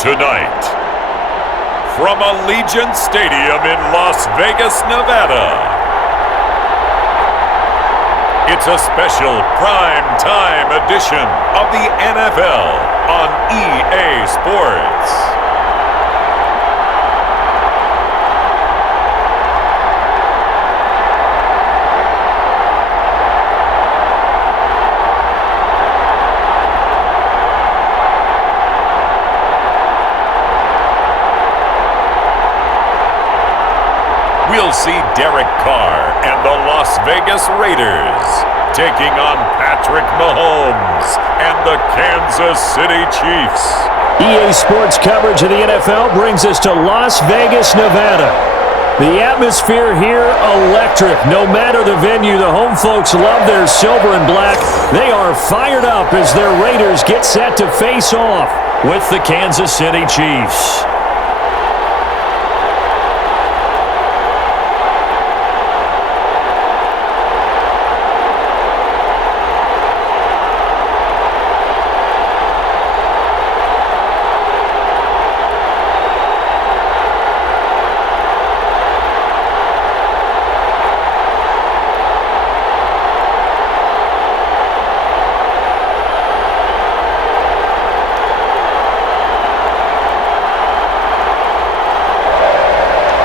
Tonight, from Allegiant Stadium in Las Vegas, Nevada, it's a special prime-time edition of the NFL on EA Sports. We'll see Derek Carr and the Las Vegas Raiders taking on Patrick Mahomes and the Kansas City Chiefs. EA Sports coverage of the NFL brings us to Las Vegas, Nevada. The atmosphere here, electric. No matter the venue, the home folks love their silver and black. They are fired up as their Raiders get set to face off with the Kansas City Chiefs.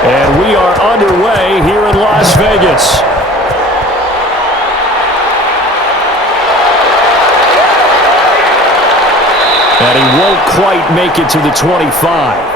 And we are underway here in Las Vegas. And he won't quite make it to the 25.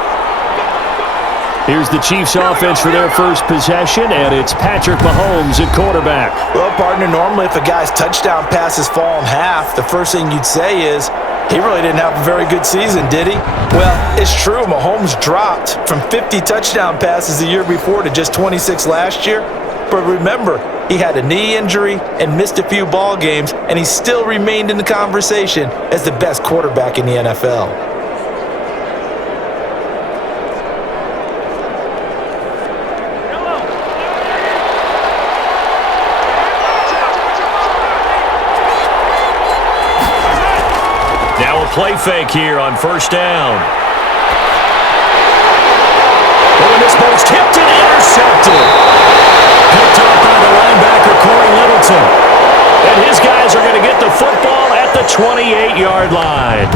Here's the Chiefs offense for their first possession, and it's Patrick Mahomes at quarterback. Well, partner, normally if a guy's touchdown passes fall in half, the first thing you'd say is, he really didn't have a very good season, did he? Well, it's true. Mahomes dropped from 50 touchdown passes the year before to just 26 last year. But remember, he had a knee injury and missed a few ball games, and he still remained in the conversation as the best quarterback in the NFL. Play fake here on first down. Oh, and this ball's tipped and intercepted. Picked up by the linebacker, Corey Littleton. And his guys are going to get the football at the 28-yard line.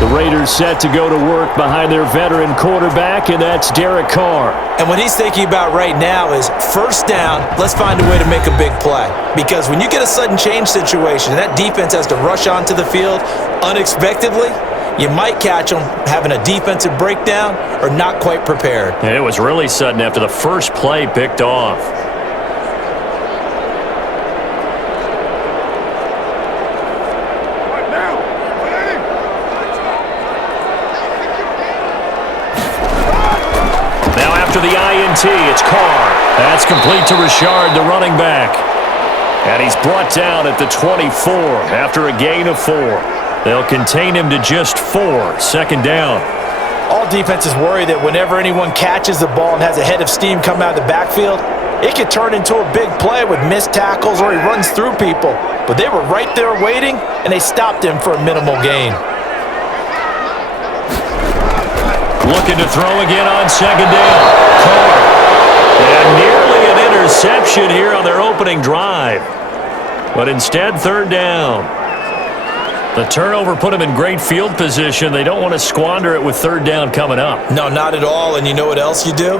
The Raiders set to go to work behind their veteran quarterback, and that's Derek Carr. And what he's thinking about right now is first down, let's find a way to make a big play. Because when you get a sudden change situation, and that defense has to rush onto the field unexpectedly, you might catch them having a defensive breakdown or not quite prepared. And it was really sudden after the first play picked off. To the INT, it's Carr. That's complete to Richard, the running back. And he's brought down at the 24 after a gain of 4. They'll contain him to just 4, second down. All defenses worry that whenever anyone catches the ball and has a head of steam come out of the backfield, it could turn into a big play with missed tackles or he runs through people. But they were right there waiting, and they stopped him for a minimal gain. Looking to throw again on second down. Carr. And nearly an interception here on their opening drive. But instead, third down. The turnover put them in great field position. They don't want to squander it with third down coming up. No, not at all. And you know what else you do?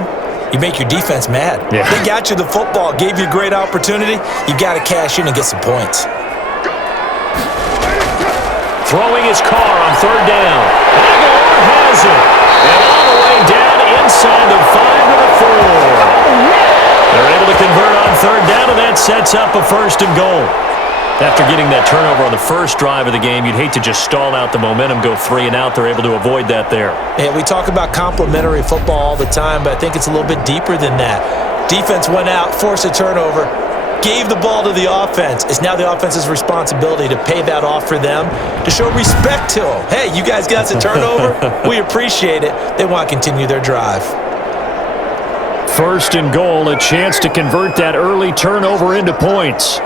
You make your defense mad. Yeah. They got you the football, gave you a great opportunity. You got to cash in and get some points. Throwing his Carr on third down. Aguilar has it. And all the way down inside the 5 to the 4. They're able to convert on third down, and that sets up a first and goal. After getting that turnover on the first drive of the game, you'd hate to just stall out the momentum, go 3 and out. They're able to avoid that there. Yeah, we talk about complementary football all the time, but I think it's a little bit deeper than that. Defense went out, forced a turnover, gave the ball to the offense. It's now the offense's responsibility to pay that off for them, to show respect to them. Hey, you guys got the turnover. We appreciate it. They want to continue their drive. First and goal, a chance to convert that early turnover into points.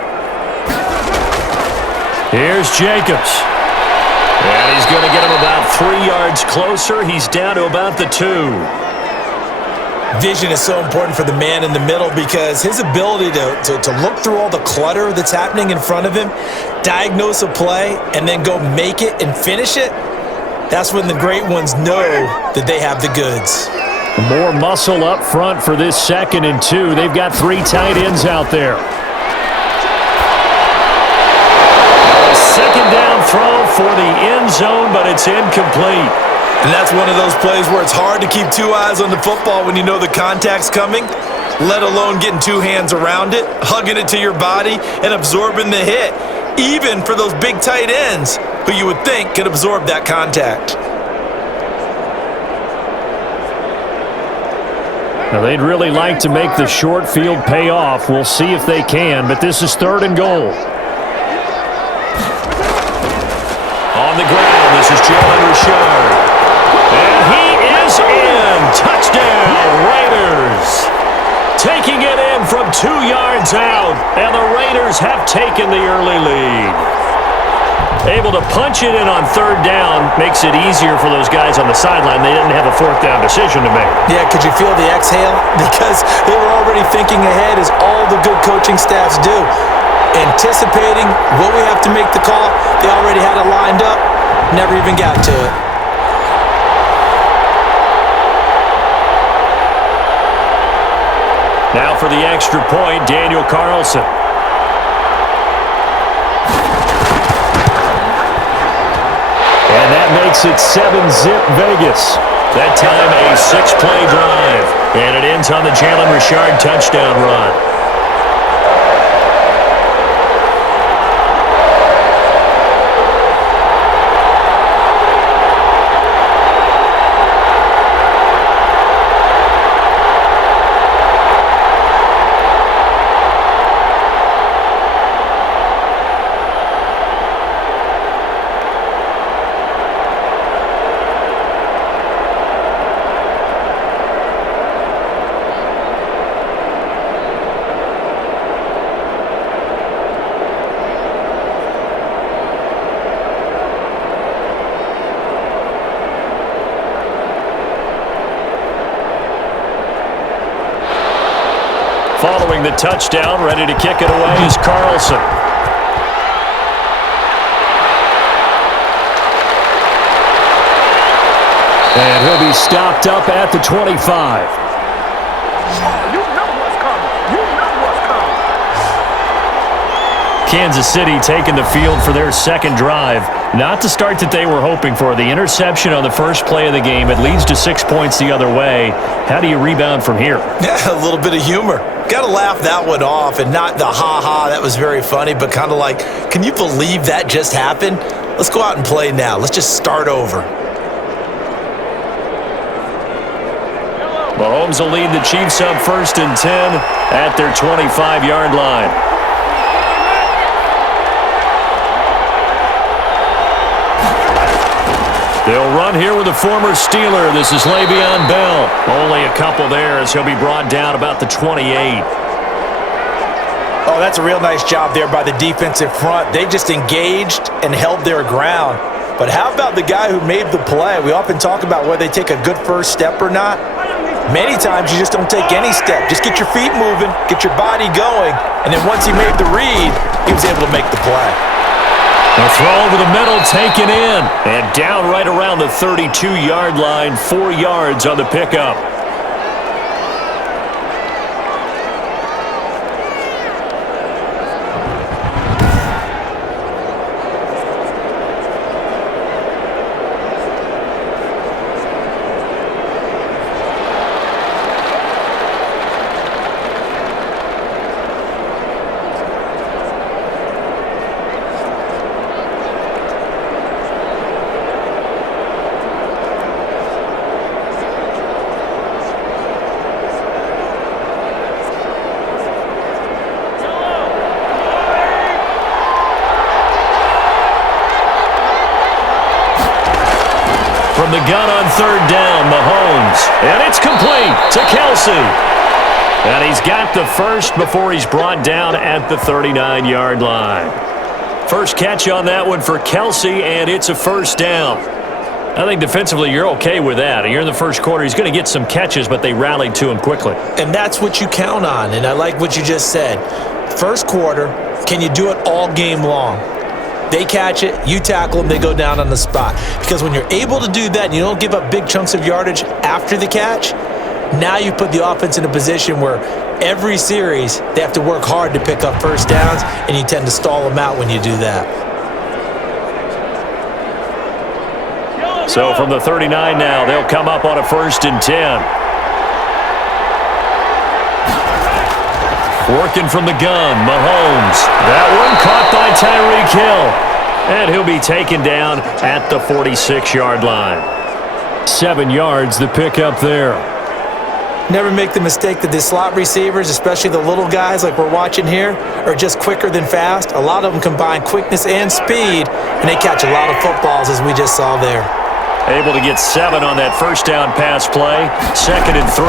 Here's Jacobs. And he's going to get him about 3 yards closer. He's down to about the 2. Vision is so important for the man in the middle because his ability to look through all the clutter that's happening in front of him, diagnose a play, and then go make it and finish it, that's when the great ones know that they have the goods. More muscle up front for this 2nd and 2. They've got 3 tight ends out there. A 2nd down throw for the end zone, but it's incomplete. And that's one of those plays where it's hard to keep 2 eyes on the football when you know the contact's coming, let alone getting 2 hands around it, hugging it to your body, and absorbing the hit, even for those big tight ends who you would think could absorb that contact. Now, they'd really like to make the short field pay off. We'll see if they can, but this is 3rd and goal. On the ground, this is Jalen Richard. And he is in. Touchdown, Raiders. Taking it in from 2 yards out, and the Raiders have taken the early lead. Able to punch it in on 3rd down makes it easier for those guys on the sideline. They didn't have a 4th down decision to make. Yeah, could you feel the exhale? Because they were already thinking ahead, as all the good coaching staffs do. Anticipating what we have to make the call. They already had it lined up. Never even got to it. Now for the extra point, Daniel Carlson. And that makes it 7-zip Vegas. That time a 6-play drive. And it ends on the Jalen Richard touchdown run. Following the touchdown, ready to kick it away is Carlson. And he'll be stopped up at the 25. Kansas City taking the field for their 2nd drive. Not the start that they were hoping for. The interception on the first play of the game. It leads to 6 points the other way. How do you rebound from here? Yeah, a little bit of humor. Got to laugh that one off, and not the ha-ha, that was very funny, but kind of like, can you believe that just happened? Let's go out and play now. Let's just start over. Mahomes will lead the Chiefs up 1st and 10 at their 25-yard line. They'll run here with a former Steeler. This is Le'Veon Bell. Only a couple there as he'll be brought down about the 28. Oh, that's a real nice job there by the defensive front. They just engaged and held their ground. But how about the guy who made the play? We often talk about whether they take a good first step or not. Many times you just don't take any step. Just get your feet moving, get your body going, and then once he made the read, he was able to make the play. A throw over the middle, taken in, and down right around the 32-yard line, 4 yards on the pickup. From the gun on 3rd down, Mahomes. And it's complete to Kelsey. And he's got the first before he's brought down at the 39-yard line. First catch on that one for Kelsey, and it's a first down. I think defensively you're okay with that. You're in the first quarter. He's going to get some catches, but they rallied to him quickly. And that's what you count on, and I like what you just said. First quarter, can you do it all game long? They catch it, you tackle them, they go down on the spot. Because when you're able to do that and you don't give up big chunks of yardage after the catch, now you put the offense in a position where every series they have to work hard to pick up first downs, and you tend to stall them out when you do that. So from the 39 now, they'll come up on a 1st and 10. Working from the gun, Mahomes. That one caught by Tyreek Hill. And he'll be taken down at the 46-yard line. 7 yards, the pickup there. Never make the mistake that the slot receivers, especially the little guys like we're watching here, are just quicker than fast. A lot of them combine quickness and speed, and they catch a lot of footballs, as we just saw there. Able to get 7 on that first down pass play. 2nd and 3.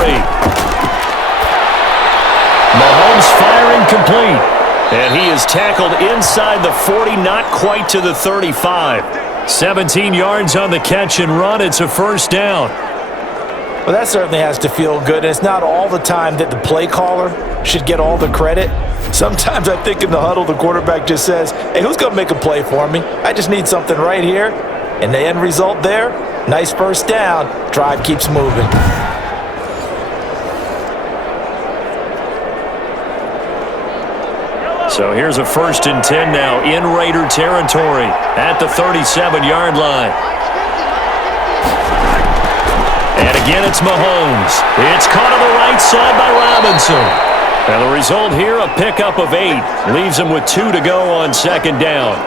Mahomes firing complete. And he is tackled inside the 40, not quite to the 35. 17 yards on the catch and run. It's a first down. Well, that certainly has to feel good. And it's not all the time that the play caller should get all the credit. Sometimes I think in the huddle, the quarterback just says, hey, who's going to make a play for me? I just need something right here. And the end result there, nice first down. Drive keeps moving. So here's a 1st and 10 now in Raider territory at the 37-yard line. And again, it's Mahomes. It's caught on the right side by Robinson. And the result here, a pickup of 8. Leaves him with 2 to go on 2nd down.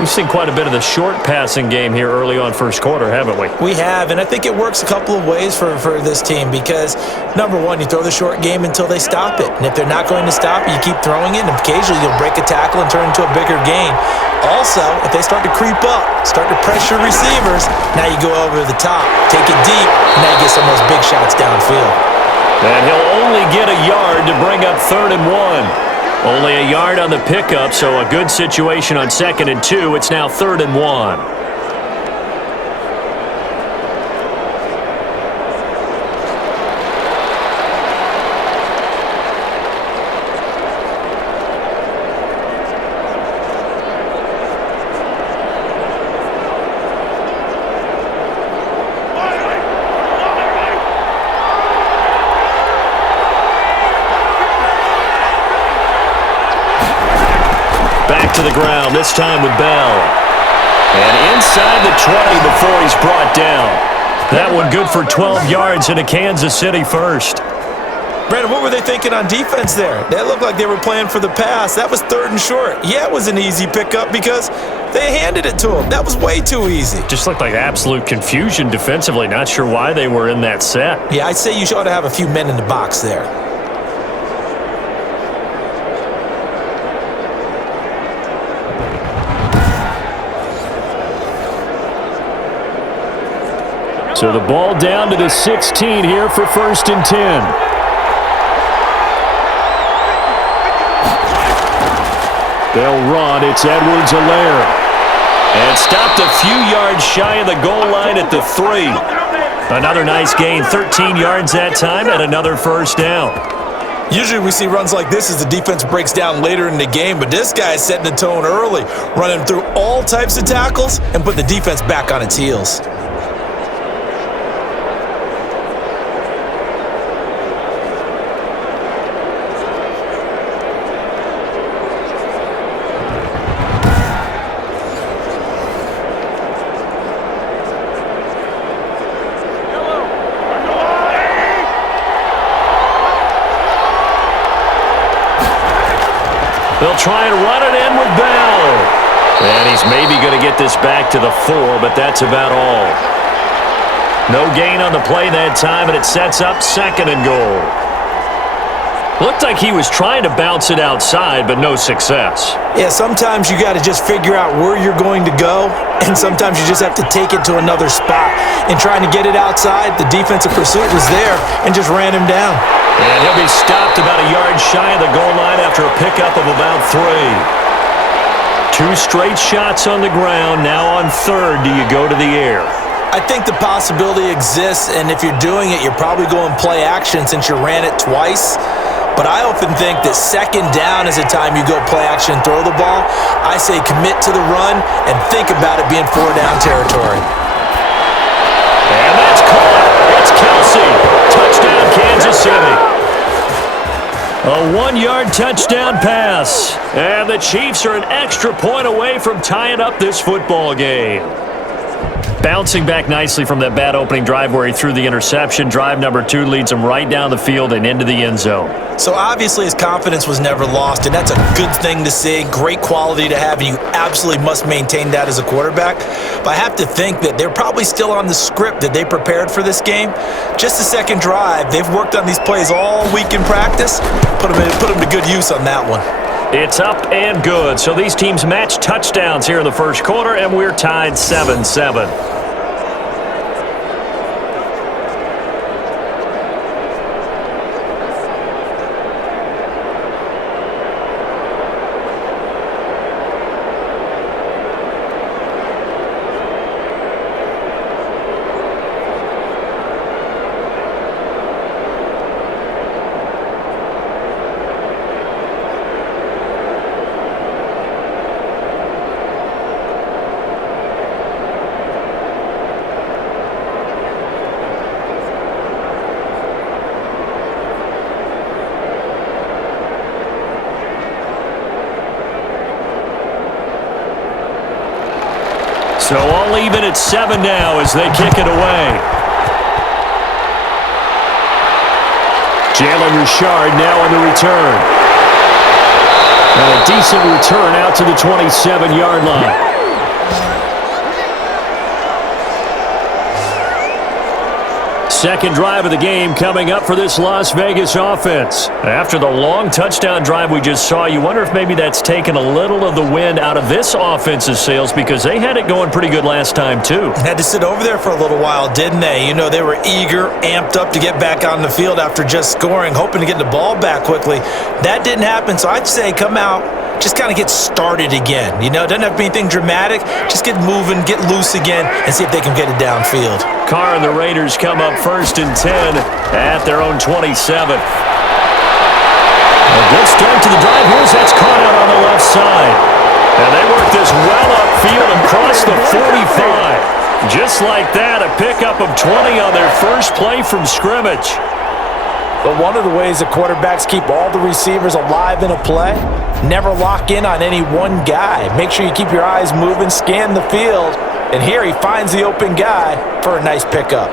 We've seen quite a bit of the short passing game here early on first quarter, haven't we? We have, and I think it works a couple of ways for this team because, number one, you throw the short game until they stop it. And if they're not going to stop it, you keep throwing it, and occasionally you'll break a tackle and turn it into a bigger gain. Also, if they start to creep up, start to pressure receivers, now you go over the top, take it deep, and now you get some of those big shots downfield. And he'll only get a yard to bring up 3rd and 1. Only a yard on the pickup, so a good situation on 2nd and 2. It's now 3rd and 1. To the ground, this time with Bell. And inside the 20 before he's brought down. That one good for 12 yards in a Kansas City first. Brandon, what were they thinking on defense there? That looked like they were playing for the pass. That was 3rd and short. Yeah, it was an easy pickup because they handed it to him. That was way too easy. Just looked like absolute confusion defensively. Not sure why they were in that set. Yeah, I'd say you ought to have a few men in the box there. So the ball down to the 16 here for 1st and 10. They'll run. It's Edwards-Helaire. And stopped a few yards shy of the goal line at the 3. Another nice gain, 13 yards that time, and another first down. Usually we see runs like this as the defense breaks down later in the game, but this guy is setting the tone early, running through all types of tackles and put the defense back on its heels. They'll try and run it in with Bell. And he's maybe going to get this back to the 4, but that's about all. No gain on the play that time, and it sets up 2nd and goal. Looked like he was trying to bounce it outside, but no success. Yeah, sometimes you got to just figure out where you're going to go, and sometimes you just have to take it to another spot. And trying to get it outside, the defensive pursuit was there and just ran him down. And he'll be stopped about a yard shy of the goal line after a pickup of about 3. 2 straight shots on the ground. Now on third, do you go to the air? I think the possibility exists, and if you're doing it, you're probably going play action since you ran it twice. But I often think that second down is the time you go play action and throw the ball. I say commit to the run and think about it being 4-down territory. And that's caught. It's Kelsey. Touchdown, Kansas City. A 1-yard touchdown pass. And the Chiefs are an extra point away from tying up this football game. Bouncing back nicely from that bad opening drive where he threw the interception. Drive number 2 leads him right down the field and into the end zone. So obviously his confidence was never lost, and that's a good thing to see, great quality to have, and you absolutely must maintain that as a quarterback. But I have to think that they're probably still on the script that they prepared for this game. Just the second drive, they've worked on these plays all week in practice. Put them to good use on that one. It's up and good. So these teams match touchdowns here in the first quarter, and we're tied 7-7. So all even at 7 now as they kick it away. Jalen Richard now on the return. And a decent return out to the 27-yard line. Second drive of the game coming up for this Las Vegas offense. After the long touchdown drive we just saw, you wonder if maybe that's taken a little of the wind out of this offense's sails because they had it going pretty good last time too. Had to sit over there for a little while, didn't they? You know, they were eager, amped up to get back on the field after just scoring, hoping to get the ball back quickly. That didn't happen, so I'd say come out, just kind of get started again. You know, it doesn't have to be anything dramatic. Just get moving, get loose again, and see if they can get it downfield. Carr and the Raiders come up 1st and 10 at their own 27. A good start to the drive. Here's that's caught out on the left side. And they work this well upfield and cross the 45. Just like that, a pickup of 20 on their first play from scrimmage. But one of the ways that quarterbacks keep all the receivers alive in a play, never lock in on any one guy. Make sure you keep your eyes moving, scan the field, and here he finds the open guy for a nice pickup.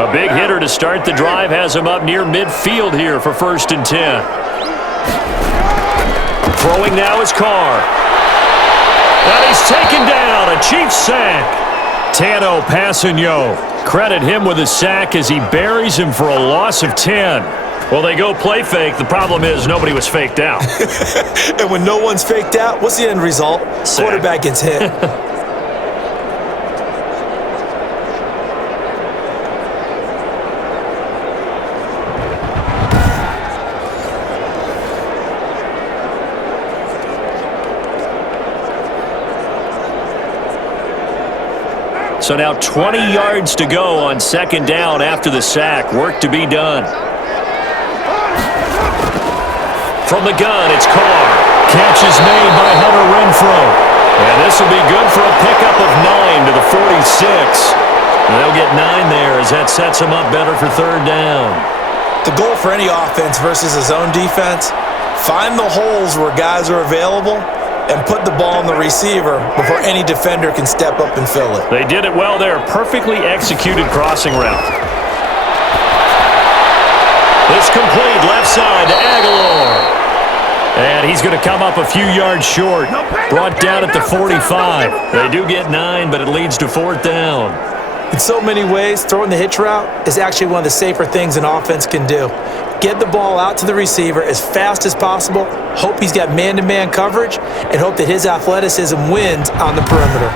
A big hitter to start the drive has him up near midfield here for 1st and 10. Throwing now is Carr. And he's taken down, a Chiefs sack. Tano Passanio. Credit him with a sack as he buries him for a loss of 10. Well, they go play fake. The problem is nobody was faked out. And when no one's faked out, what's the end result? Sack. Quarterback gets hit. So now 20 yards to go on 2nd down after the sack. Work to be done. From the gun, it's Carr. Catch is made by Hunter Renfrow. And this will be good for a pickup of 9 to the 46. And they'll get 9 there as that sets them up better for 3rd down. The goal for any offense versus a zone defense, find the holes where guys are available and put the ball on the receiver before any defender can step up and fill it. They did it well there. Perfectly executed crossing route. It's complete left side to Aguilar. And he's going to come up a few yards short. Brought down at the 45. They do get 9, but it leads to 4th down. In so many ways, throwing the hitch route is actually one of the safer things an offense can do. Get the ball out to the receiver as fast as possible, hope he's got man-to-man coverage, and hope that his athleticism wins on the perimeter.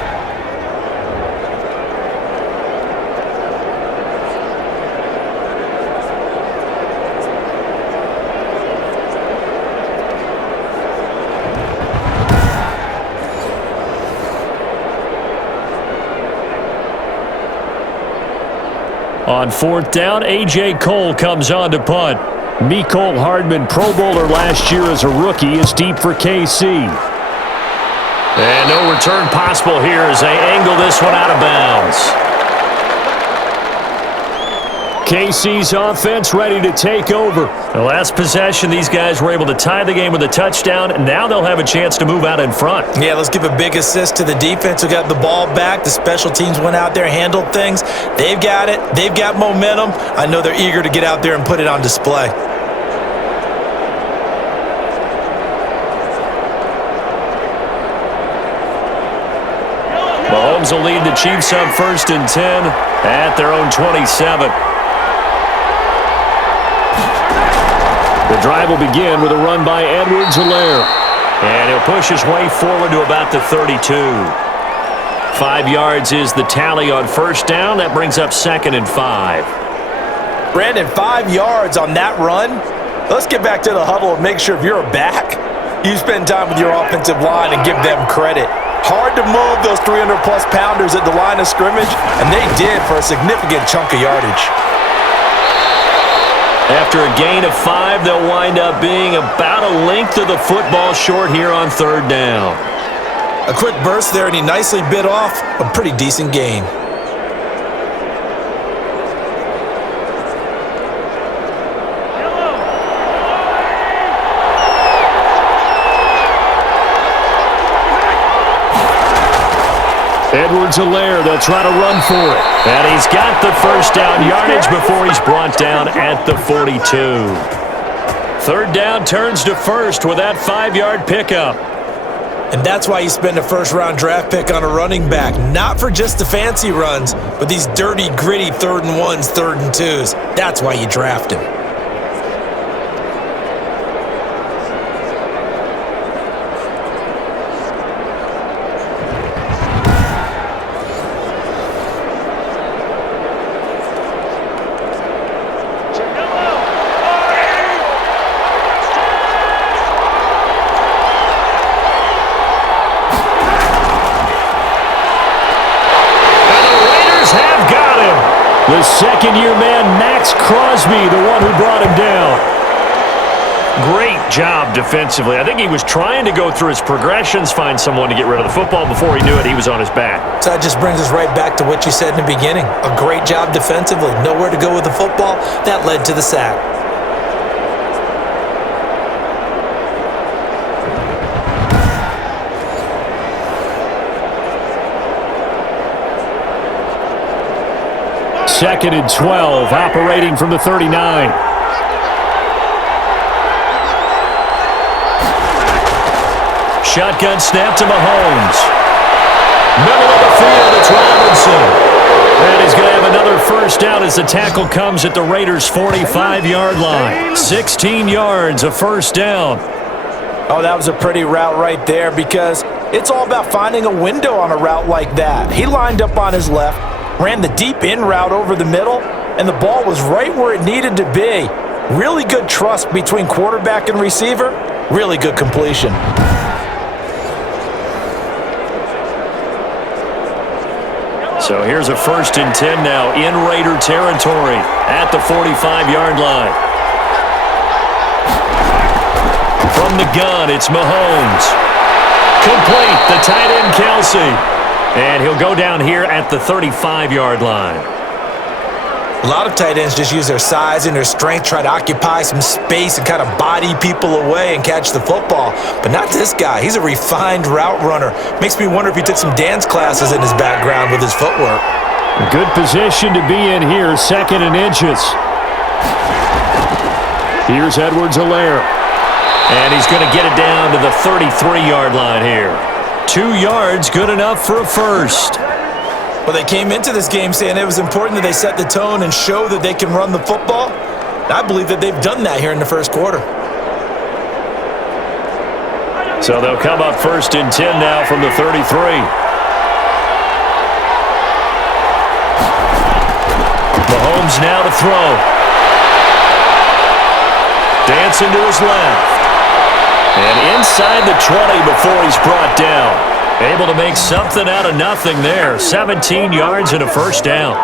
On fourth down, A.J. Cole comes on to punt. Mecole Hardman, Pro Bowler last year as a rookie, is deep for KC. And no return possible here as they angle this one out of bounds. KC's offense ready to take over. The last possession, these guys were able to tie the game with a touchdown, and now they'll have a chance to move out in front. Yeah, let's give a big assist to the defense who got the ball back. The special teams went out there, handled things. They've got it. They've got momentum. I know they're eager to get out there and put it on display. Mahomes will lead the Chiefs up 1st and 10 at their own 27. The drive will begin with a run by Edwards-Helaire. And he'll push his way forward to about the 32. 5 yards is the tally on first down. That brings up 2nd and 5. Brandon, 5 yards on that run. Let's get back to the huddle and make sure if you're a back, you spend time with your offensive line and give them credit. Hard to move those 300-plus pounders at the line of scrimmage, and they did for a significant chunk of yardage. After a gain of 5, they'll wind up being about a length of the football short here on 3rd down. A quick burst there, and he nicely bit off a pretty decent gain. Edwards-Helaire, they'll try to run for it. And he's got the first down yardage before he's brought down at the 42. 3rd down turns to first with that 5-yard pickup. And that's why you spend a first-round draft pick on a running back. Not for just the fancy runs, but these dirty, gritty 3rd and 1s, 3rd and 2s. That's why you draft him. The second-year man, Max Crosby, the one who brought him down. Great job defensively. I think he was trying to go through his progressions, find someone to get rid of the football. Before he knew it, he was on his back. So that just brings us right back to what you said in the beginning. A great job defensively. Nowhere to go with the football. That led to the sack. Second and 12, operating from the 39. Shotgun snap to Mahomes. Middle of the field, it's Robinson. And he's going to have another first down as the tackle comes at the Raiders' 45-yard line. 16 yards, a first down. Oh, that was a pretty route right there because it's all about finding a window on a route like that. He lined up on his left, ran the deep in route over the middle, and the ball was right where it needed to be. Really good trust between quarterback and receiver. Really good completion. So here's a 1st and 10 now in Raider territory at the 45-yard line. From the gun, it's Mahomes. Complete, the tight end Kelsey. And he'll go down here at the 35-yard line. A lot of tight ends just use their size and their strength, try to occupy some space and kind of body people away and catch the football. But not this guy. He's a refined route runner. Makes me wonder if he took some dance classes in his background with his footwork. A good position to be in here, 2nd and inches. Here's Edwards-Helaire. And he's going to get it down to the 33-yard line here. 2 yards, good enough for a first. Well, they came into this game saying it was important that they set the tone and show that they can run the football. I believe that they've done that here in the first quarter. So they'll come up 1st and 10 now from the 33. Mahomes now to throw. Dancing to his left. And inside the 20 before he's brought down. Able to make something out of nothing there. 17 yards and a first down.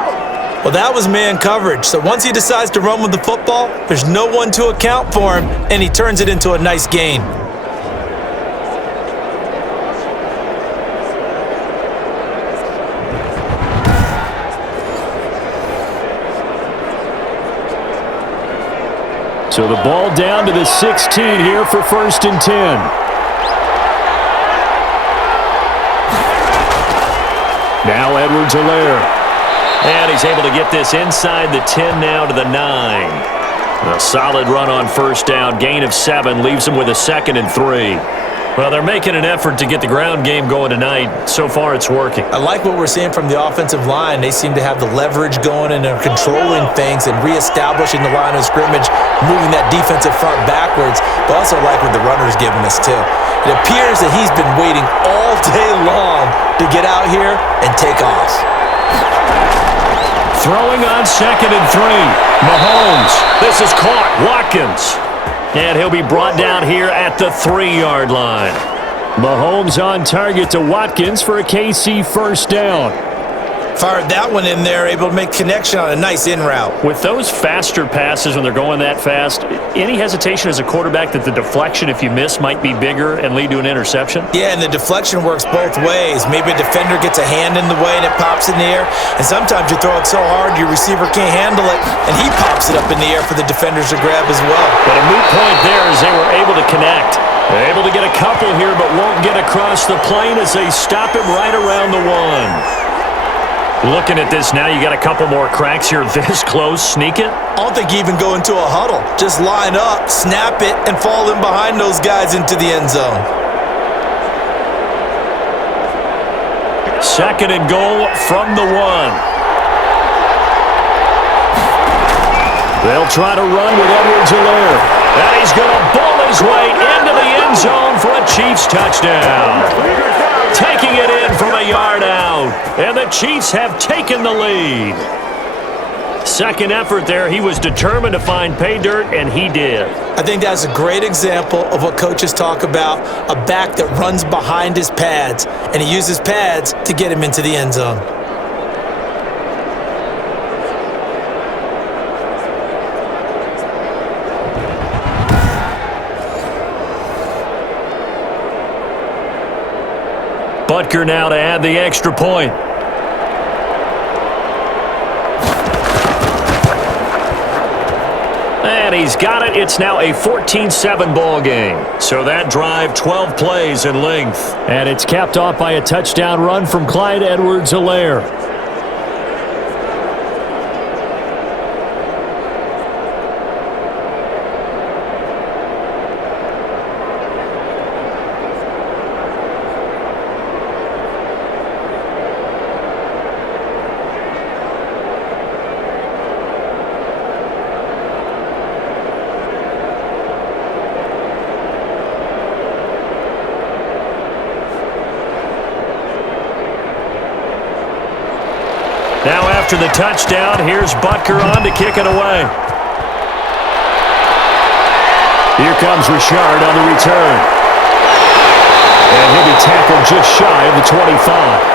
Well, that was man coverage. So once he decides to run with the football, there's no one to account for him, and he turns it into a nice gain. So the ball down to the 16 here for 1st and 10. Now Edwards-Helaire. And he's able to get this inside the 10 now to the 9. A solid run on 1st down. Gain of 7 leaves him with a 2nd and 3. Well, they're making an effort to get the ground game going tonight. So far, it's working. I like what we're seeing from the offensive line. They seem to have the leverage going, and they're controlling things and reestablishing the line of scrimmage, moving that defensive front backwards. But also like what the runner's giving us, too. It appears that he's been waiting all day long to get out here and take off. Throwing on 2nd and 3. Mahomes. This is caught. Watkins. And he'll be brought down here at the 3-yard line. Mahomes on target to Watkins for a KC 1st down. Fired that one in there, able to make connection on a nice in route. With those faster passes when they're going that fast, any hesitation as a quarterback that the deflection, if you miss, might be bigger and lead to an interception? Yeah, and the deflection works both ways. Maybe a defender gets a hand in the way and it pops in the air. And sometimes you throw it so hard your receiver can't handle it, and he pops it up in the air for the defenders to grab as well. But a moot point there as they were able to connect. They're able to get a couple here, but won't get across the plane as they stop him right around the 1. Looking at this now, you got a couple more cracks here this close. Sneak it? I don't think you even go into a huddle. Just line up, snap it, and fall in behind those guys into the end zone. 2nd and goal from the 1. They'll try to run with Edwards-Helaire. And he's going to bull his way into the end zone for a Chiefs touchdown. Taking it in from a yard out. And the Chiefs have taken the lead. Second effort there. He was determined to find pay dirt, and he did. I think that's a great example of what coaches talk about, a back that runs behind his pads, and he uses pads to get him into the end zone. Butker now to add the extra point. And he's got it. It's now a 14-7 ball game. So that drive, 12 plays in length. And it's capped off by a touchdown run from Clyde Edwards-Helaire. Now after the touchdown, here's Butker on to kick it away. Here comes Richard on the return. And he'll be tackled just shy of the 25.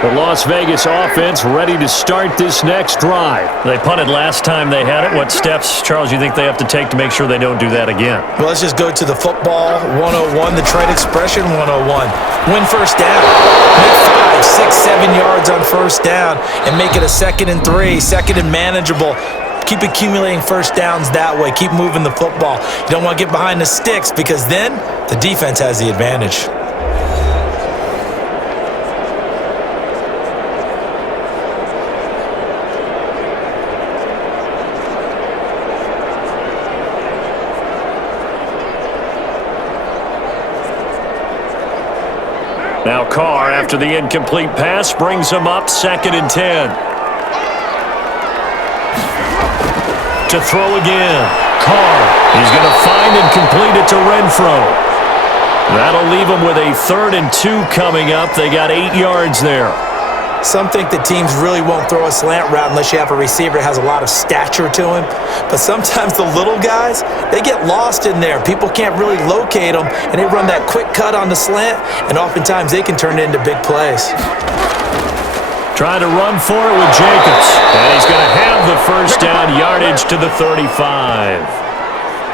The Las Vegas offense ready to start this next drive. They punted last time they had it. What steps, Charles, you think they have to take to make sure they don't do that again? Well, let's just go to the football 101, the trade expression 101. Win first down. Make 5, 6, 7 yards on first down and make it a 2nd and 3, 2nd and manageable. Keep accumulating first downs that way. Keep moving the football. You don't want to get behind the sticks because then the defense has the advantage. Now Carr, after the incomplete pass, brings him up 2nd and 10. To throw again. Carr, he's going to find and complete it to Renfro. That'll leave him with a 3rd and 2 coming up. They got 8 yards there. Some think that teams really won't throw a slant route unless you have a receiver that has a lot of stature to him. But sometimes the little guys, they get lost in there. People can't really locate them, and they run that quick cut on the slant, and oftentimes they can turn it into big plays. Trying to run for it with Jacobs. And he's going to have the first down, yardage to the 35.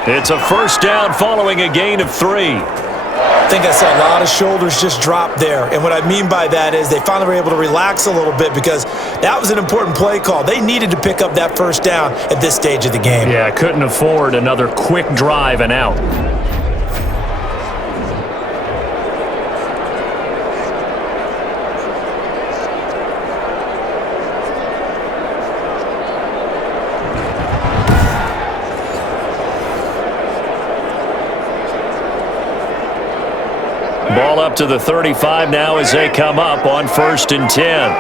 It's a first down following a gain of 3. I think I saw a lot of shoulders just drop there. And what I mean by that is they finally were able to relax a little bit because that was an important play call. They needed to pick up that first down at this stage of the game. Yeah, couldn't afford another quick drive and out. Ball up to the 35 now as they come up on 1st and 10.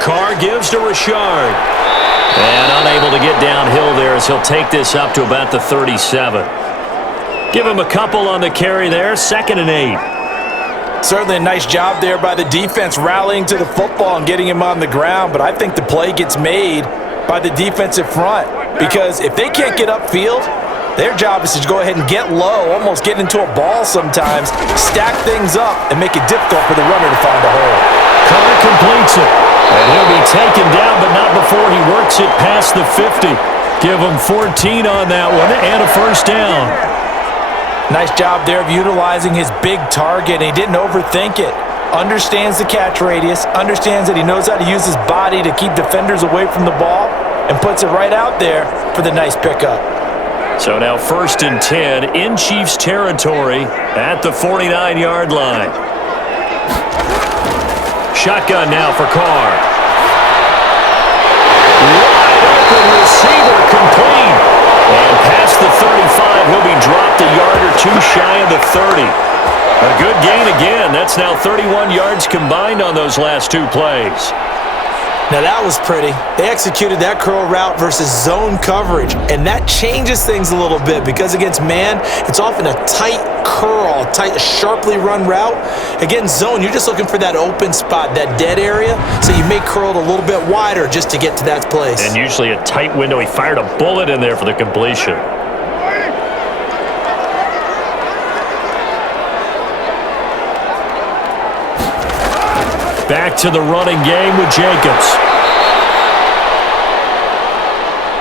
Carr gives to Richard. And unable to get downhill there as he'll take this up to about the 37. Give him a couple on the carry there, 2nd and 8. Certainly a nice job there by the defense rallying to the football and getting him on the ground, but I think the play gets made by the defensive front because if they can't get upfield, their job is to go ahead and get low, almost get into a ball sometimes, stack things up, and make it difficult for the runner to find a hole. Carr completes it, and he'll be taken down, but not before he works it past the 50. Give him 14 on that one, and a first down. Nice job there of utilizing his big target, and he didn't overthink it. Understands the catch radius, understands that he knows how to use his body to keep defenders away from the ball, and puts it right out there for the nice pickup. So now 1st and 10 in Chiefs territory at the 49-yard line. Shotgun now for Carr. Wide open receiver complete. And past the 35, he'll be dropped a yard or two shy of the 30. A good gain again. That's now 31 yards combined on those last 2 plays. Now that was pretty. They executed that curl route versus zone coverage, and that changes things a little bit because against man, it's often a tight curl, tight, sharply run route. Against zone, you're just looking for that open spot, that dead area, so you may curl it a little bit wider just to get to that place. And usually a tight window. He fired a bullet in there for the completion. Back to the running game with Jacobs.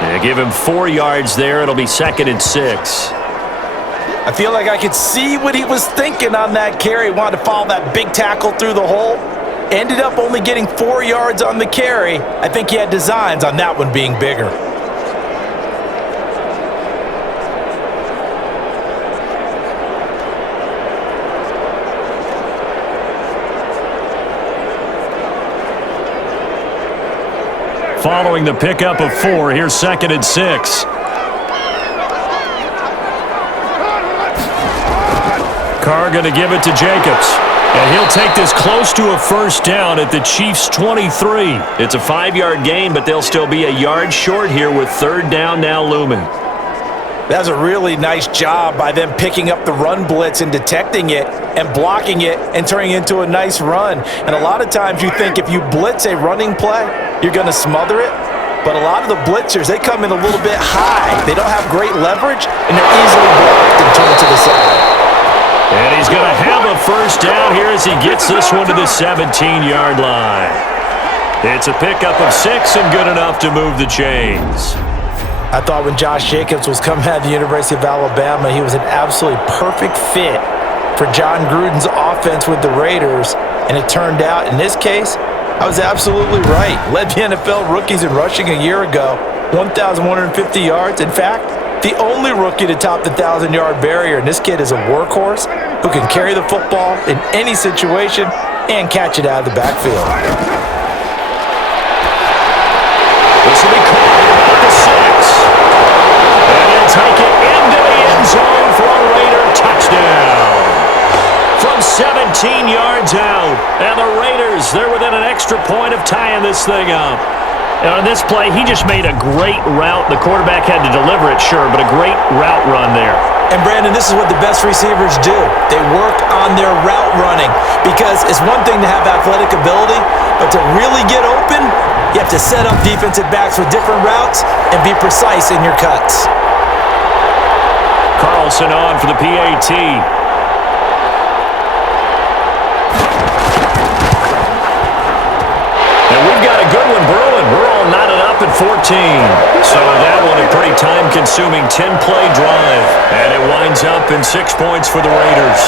They give him 4 yards there. It'll be 2nd and 6. I feel like I could see what he was thinking on that carry. Wanted to follow that big tackle through the hole. Ended up only getting 4 yards on the carry. I think he had designs on that one being bigger. Following the pickup of 4, here's 2nd and 6. Carr going to give it to Jacobs. And he'll take this close to a first down at the Chiefs' 23. It's a 5-yard gain, but they'll still be a yard short here with 3rd down now looming. That was a really nice job by them picking up the run blitz and detecting it and blocking it and turning it into a nice run. And a lot of times you think if you blitz a running play, you're going to smother it. But a lot of the blitzers, they come in a little bit high. They don't have great leverage, and they're easily blocked and turned to the side. And he's going to have a first down here as he gets this one to the 17-yard line. It's a pickup of 6 and good enough to move the chains. I thought when Josh Jacobs was coming out of the University of Alabama, he was an absolutely perfect fit for John Gruden's offense with the Raiders. And it turned out, in this case, I was absolutely right. Led the NFL rookies in rushing a year ago, 1,150 yards. In fact, the only rookie to top the 1,000-yard barrier. And this kid is a workhorse who can carry the football in any situation and catch it out of the backfield. This will be caught at the 6. And he'll take it into the end zone for a Raider touchdown. From 17 yards out. And the Raiders, they're within an extra point of tying this thing up. And on this play, he just made a great route. The quarterback had to deliver it, sure, but a great route run there. And Brandon, this is what the best receivers do. They work on their route running because it's one thing to have athletic ability, but to really get open, you have to set up defensive backs with different routes and be precise in your cuts. Carlson on for the PAT. And we've got a good one brewing. We're all knotted up at 14. So that one a pretty time-consuming 10-play drive. And it winds up in 6 points for the Raiders.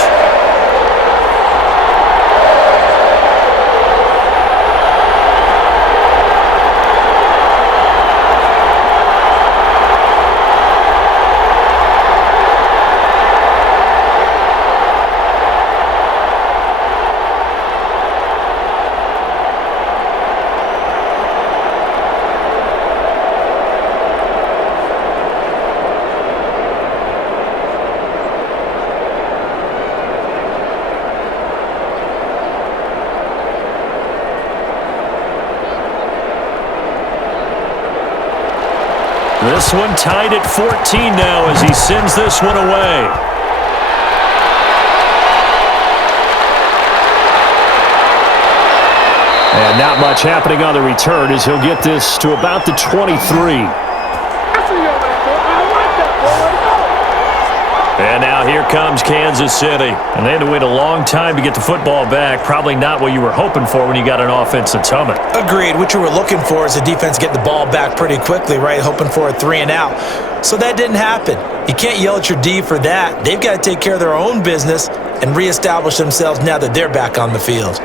This one tied at 14 now as he sends this one away. And not much happening on the return as he'll get this to about the 23. And now here comes Kansas City. And they had to wait a long time to get the football back. Probably not what you were hoping for when you got an offense that's humming. Agreed. What you were looking for is the defense getting the ball back pretty quickly, right? Hoping for a 3 and out. So that didn't happen. You can't yell at your D for that. They've got to take care of their own business and reestablish themselves now that they're back on the field.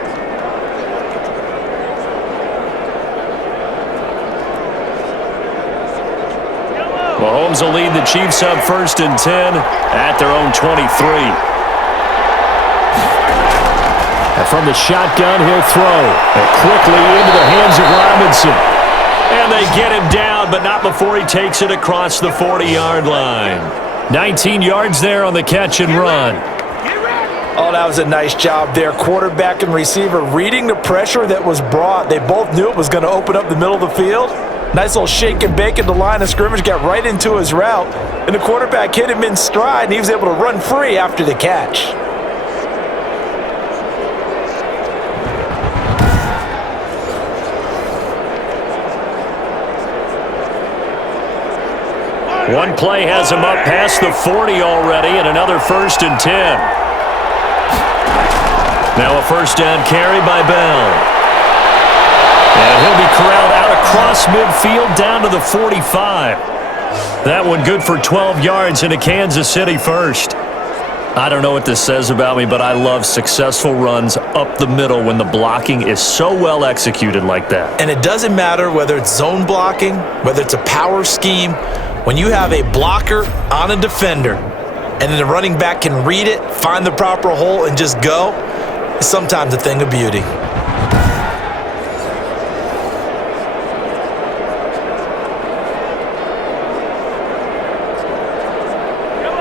Mahomes will lead the Chiefs up 1st and 10 at their own 23. And from the shotgun, he'll throw. And quickly into the hands of Robinson. And they get him down, but not before he takes it across the 40-yard line. 19 yards there on the catch and run. Oh, that was a nice job there. Quarterback and receiver reading the pressure that was brought. They both knew it was going to open up the middle of the field. Nice little shake and bake at the line of scrimmage, got right into his route. And the quarterback hit him in stride, and he was able to run free after the catch. One play has him up past the 40 already, and another 1st and 10. Now a 1st down carry by Bell. And he'll be corralled out across midfield down to the 45. That one good for 12 yards into Kansas City 1st. I don't know what this says about me, but I love successful runs up the middle when the blocking is so well executed like that. And it doesn't matter whether it's zone blocking, whether it's a power scheme. When you have a blocker on a defender and then the running back can read it, find the proper hole, and just go, it's sometimes a thing of beauty.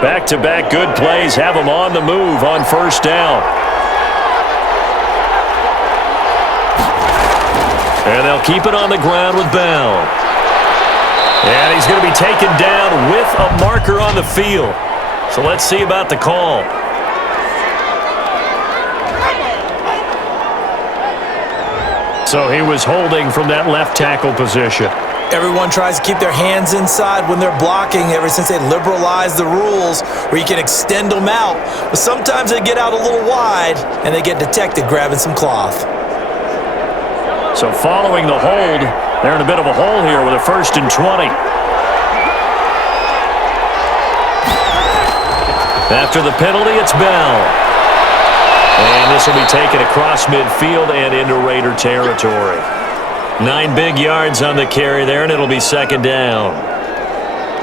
Back-to-back good plays have them on the move on 1st down. And they'll keep it on the ground with Bell. And he's going to be taken down with a marker on the field. So let's see about the call. So he was holding from that left tackle position. Everyone tries to keep their hands inside when they're blocking ever since they liberalized the rules where you can extend them out. But sometimes they get out a little wide and they get detected grabbing some cloth. So following the hold, they're in a bit of a hole here with a 1st and 20. After the penalty, it's Bell. And this will be taken across midfield and into Raider territory. 9 big yards on the carry there, and it'll be 2nd down.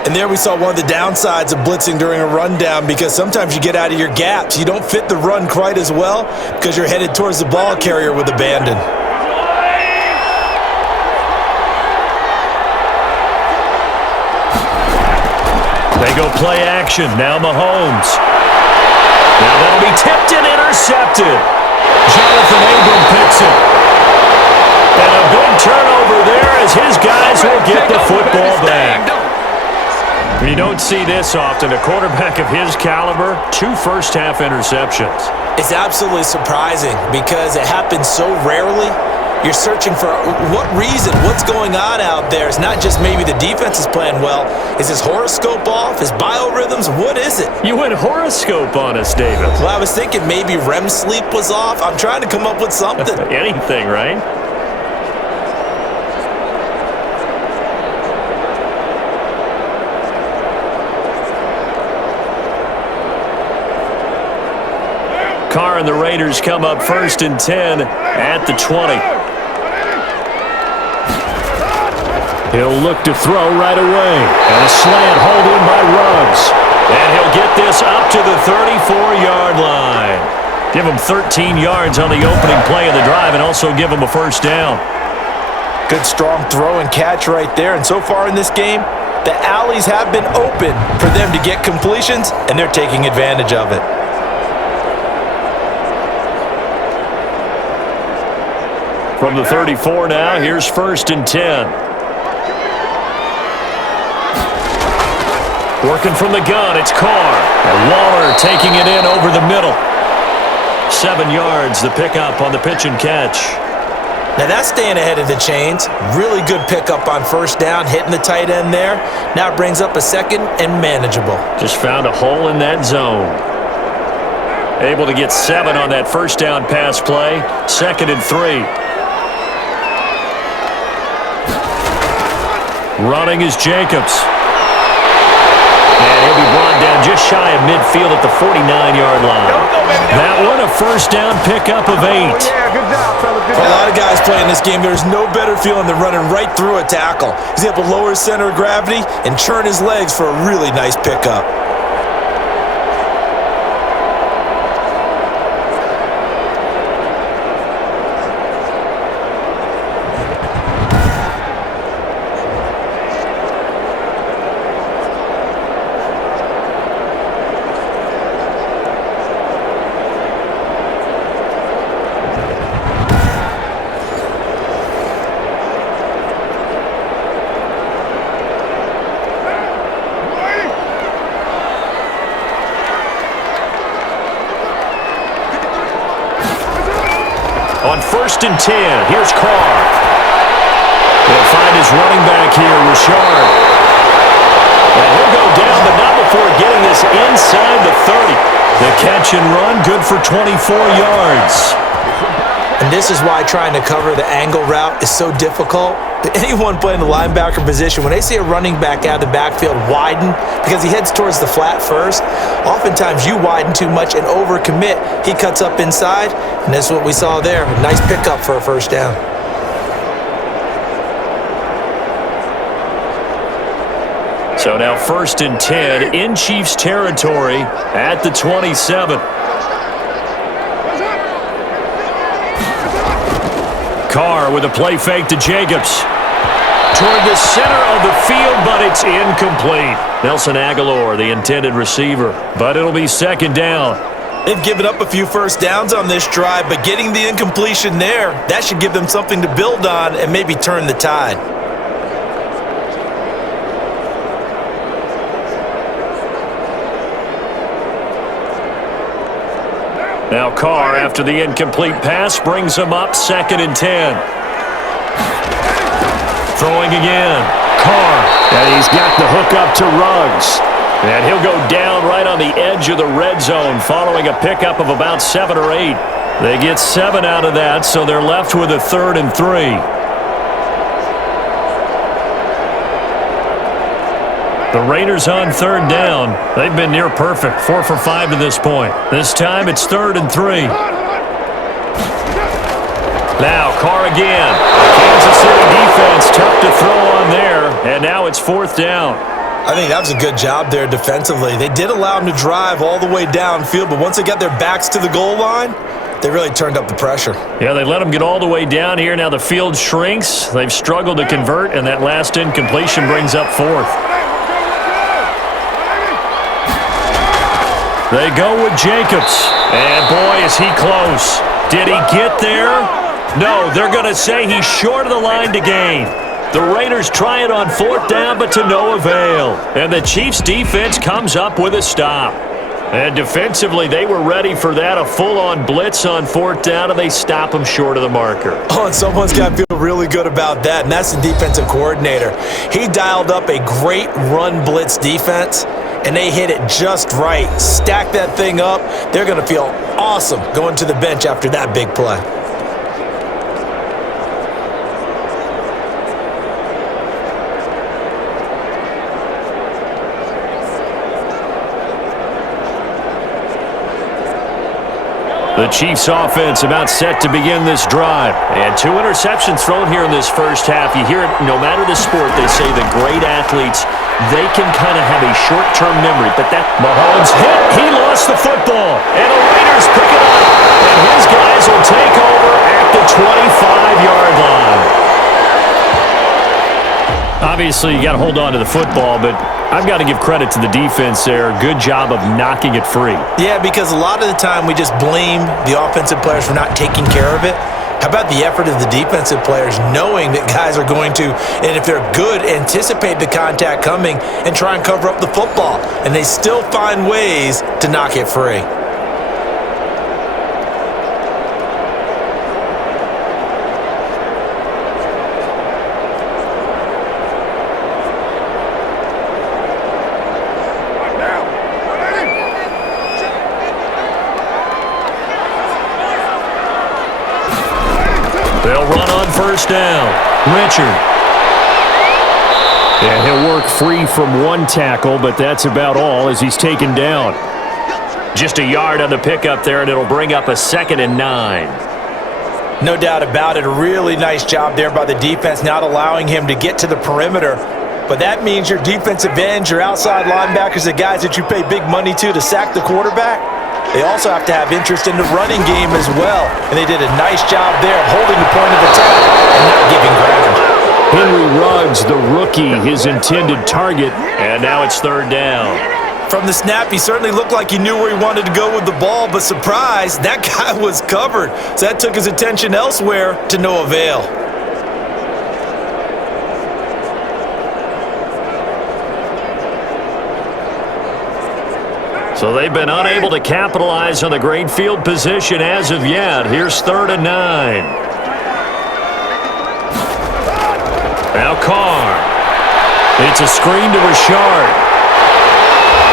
And there we saw one of the downsides of blitzing during a rundown because sometimes you get out of your gaps. You don't fit the run quite as well because you're headed towards the ball carrier with abandon. They go play action. Now Mahomes. Now that'll be tipped and intercepted. Jonathan Abram picks it. And a big turnover there as his guys will get the football back. You don't see this often. A quarterback of his caliber, 2 first-half interceptions. It's absolutely surprising because it happens so rarely. You're searching for what reason, what's going on out there. It's not just maybe the defense is playing well. Is his horoscope off? His biorhythms? What is it? You went horoscope on us, David. Well, I was thinking maybe REM sleep was off. I'm trying to come up with something. Anything, right? Carr and the Raiders come up 1st and 10 at the 20. He'll look to throw right away. And a slant hold in by Ruggs. And he'll get this up to the 34-yard line. Give him 13 yards on the opening play of the drive and also give him a first down. Good strong throw and catch right there. And so far in this game, the alleys have been open for them to get completions, and they're taking advantage of it. From the 34 now, here's 1st and 10. Working from the gun, it's Carr. And Waller taking it in over the middle. 7 yards, the pickup on the pitch and catch. Now that's staying ahead of the chains. Really good pickup on first down, hitting the tight end there. Now it brings up a second and manageable. Just found a hole in that zone. Able to get 7 on that first down pass play. 2nd and 3. Running is Jacobs. And he'll be brought down just shy of midfield at the 49-yard line. That one a first down pickup of 8. For a lot of guys playing this game, there's no better feeling than running right through a tackle. He's able to lower his center of gravity and churn his legs for a really nice pickup. On 1st and 10, here's Carr. He'll find his running back here, Richard. And he'll go down, but not before getting this inside the 30. The catch and run, good for 24 yards. And this is why trying to cover the angle route is so difficult. Anyone playing the linebacker position, when they see a running back out of the backfield widen because he heads towards the flat first, oftentimes you widen too much and overcommit. He cuts up inside, and that's what we saw there. Nice pickup for a first down. So now 1st and 10 in Chiefs territory at the 27. Carr with a play fake to Jacobs. Toward the center of the field, but it's incomplete. Nelson Aguilar, the intended receiver, but it'll be 2nd down. They've given up a few first downs on this drive, but getting the incompletion there, that should give them something to build on and maybe turn the tide. Now Carr, after the incomplete pass, brings him up 2nd and 10. Throwing again. Carr, and he's got the hook up to Ruggs. And he'll go down right on the edge of the red zone following a pickup of about 7 or 8. They get 7 out of that, so they're left with a 3rd and 3. The Raiders on 3rd down. They've been near perfect, 4 for 5 to this point. This time it's 3rd and 3. Now Carr again. Kansas City defense tough to throw on there, and now it's 4th down. I think that was a good job there defensively. They did allow them to drive all the way downfield, but once they got their backs to the goal line, they really turned up the pressure. Yeah, they let them get all the way down here. Now the field shrinks. They've struggled to convert, and that last incompletion brings up 4th. They go with Jacobs. And boy, is he close. Did he get there? No, they're going to say he's short of the line to gain. The Raiders try it on 4th down, but to no avail. And the Chiefs' defense comes up with a stop. And defensively, they were ready for that, a full-on blitz on 4th down, and they stop them short of the marker. Oh, and someone's got to feel really good about that, and that's the defensive coordinator. He dialed up a great run blitz defense, and they hit it just right. Stack that thing up. They're going to feel awesome going to the bench after that big play. The Chiefs' offense about set to begin this drive. And 2 interceptions thrown here in this first half. You hear it, no matter the sport, they say the great athletes, they can kind of have a short-term memory. But that Mahomes hit, he lost the football. And the Raiders pick it up. And his guys will take over at the 25-yard line. Obviously, you got to hold on to the football, but I've got to give credit to the defense there. Good job of knocking it free. Yeah, because a lot of the time we just blame the offensive players for not taking care of it. How about the effort of the defensive players knowing that guys are going to, and if they're good, anticipate the contact coming and try and cover up the football. And they still find ways to knock it free. They'll run on 1st down. Richard. And he'll work free from 1 tackle, but that's about all as he's taken down. Just a yard on the pickup there, and it'll bring up a 2nd and 9. No doubt about it. A really nice job there by the defense, not allowing him to get to the perimeter. But that means your defensive ends, your outside linebackers, the guys that you pay big money to sack the quarterback, they also have to have interest in the running game as well. And they did a nice job there of holding the point of attack and not giving ground. Henry Ruggs, the rookie, his intended target, and now it's 3rd down. From the snap, he certainly looked like he knew where he wanted to go with the ball, but surprise, that guy was covered. So that took his attention elsewhere to no avail. So they've been unable to capitalize on the great field position as of yet. Here's 3rd and 9. Now Carr. It's a screen to Richard.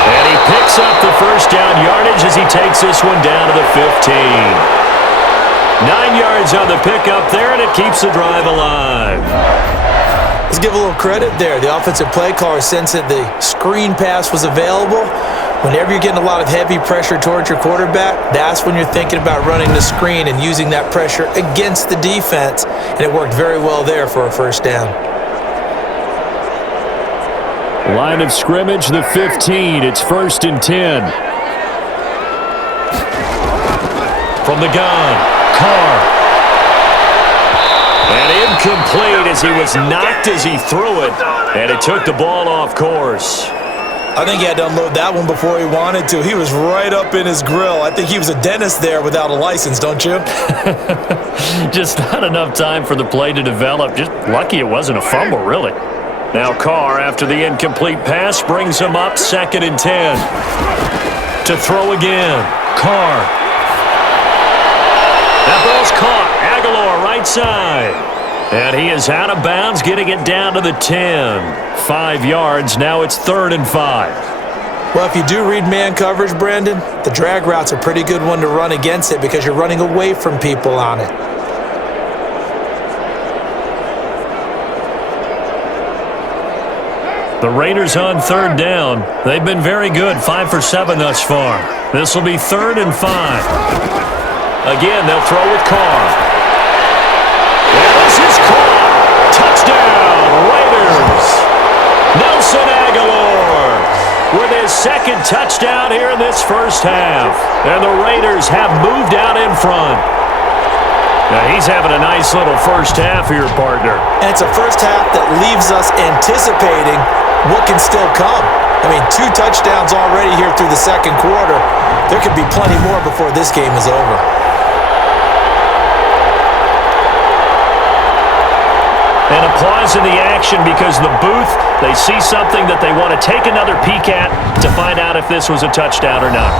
And he picks up the 1st down yardage as he takes this one down to the 15. 9 yards on the pickup there, and it keeps the drive alive. Let's give a little credit there. The offensive play caller sensed that the screen pass was available. Whenever you're getting a lot of heavy pressure towards your quarterback, that's when you're thinking about running the screen and using that pressure against the defense. And it worked very well there for a 1st down. Line of scrimmage, the 15. It's 1st and 10. From the gun, Carr. And incomplete as he was knocked as he threw it. And it took the ball off course. I think he had to unload that one before he wanted to. He was right up in his grill. I think he was a dentist there without a license, don't you? Just not enough time for the play to develop. Just lucky it wasn't a fumble, really. Now Carr, after the incomplete pass, brings him up 2nd and 10. To throw again. Carr. That ball's caught. Aguilar, right side. And he is out of bounds, getting it down to the 10. 5 yards. Now it's 3rd and 5. Well, if you do read man coverage, Brandon, the drag route's a pretty good one to run against it because you're running away from people on it. The Raiders on 3rd down. They've been very good, 5 for 7 thus far. This will be 3rd and 5. Again, they'll throw with Carr. And this is caught. Touchdown, Raiders. Nelson Aguilar with his 2nd touchdown here in this first half. And the Raiders have moved out in front. Now he's having a nice little first half here, partner. And it's a first half that leaves us anticipating what can still come. I mean, 2 touchdowns already here through the 2nd quarter. There could be plenty more before this game is over. And a pausing the action because the booth, they see something that they want to take another peek at to find out if this was a touchdown or not.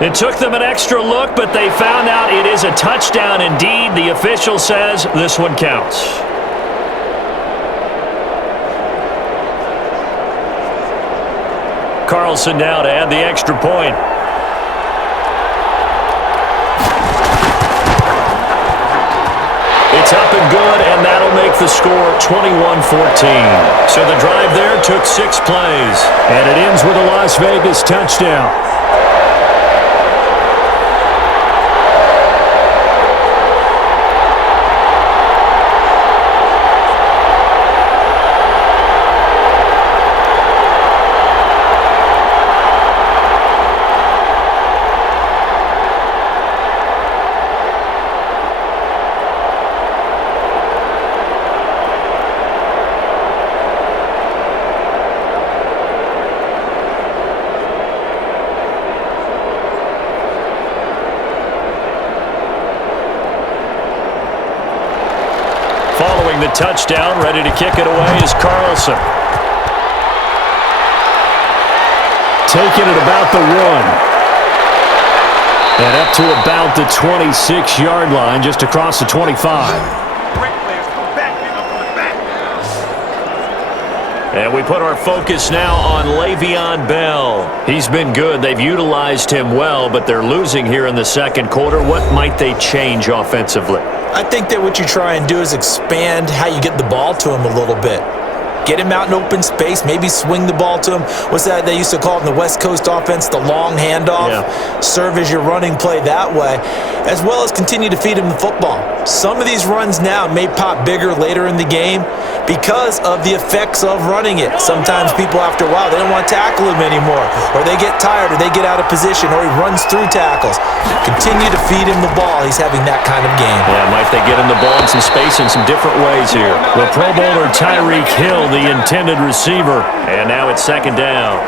It took them an extra look, but they found out it is a touchdown indeed. The official says this one counts. Carlson now to add the extra point. It's up and good, and that'll make the score 21-14. So the drive there took 6 plays, and it ends with a Las Vegas touchdown. Following the touchdown, ready to kick it away is Carlson. Taking it about the 1. And up to about the 26-yard line, just across the 25. And we put our focus now on Le'Veon Bell. He's been good. They've utilized him well, but they're losing here in the second quarter. What might they change offensively? I think that what you try and do is expand how you get the ball to him a little bit. Get him out in open space, maybe swing the ball to him. What's that they used to call it in the West Coast offense, the long handoff? Yeah. Serve as your running play that way, as well as continue to feed him the football. Some of these runs now may pop bigger later in the game because of the effects of running it. Sometimes people, after a while, they don't want to tackle him anymore, or they get tired, or they get out of position, or he runs through tackles. Continue to feed him the ball. He's having that kind of game. Yeah, might they get him the ball in some space in some different ways here. The Pro Bowler Tyreek Hill, the intended receiver, and now it's second down.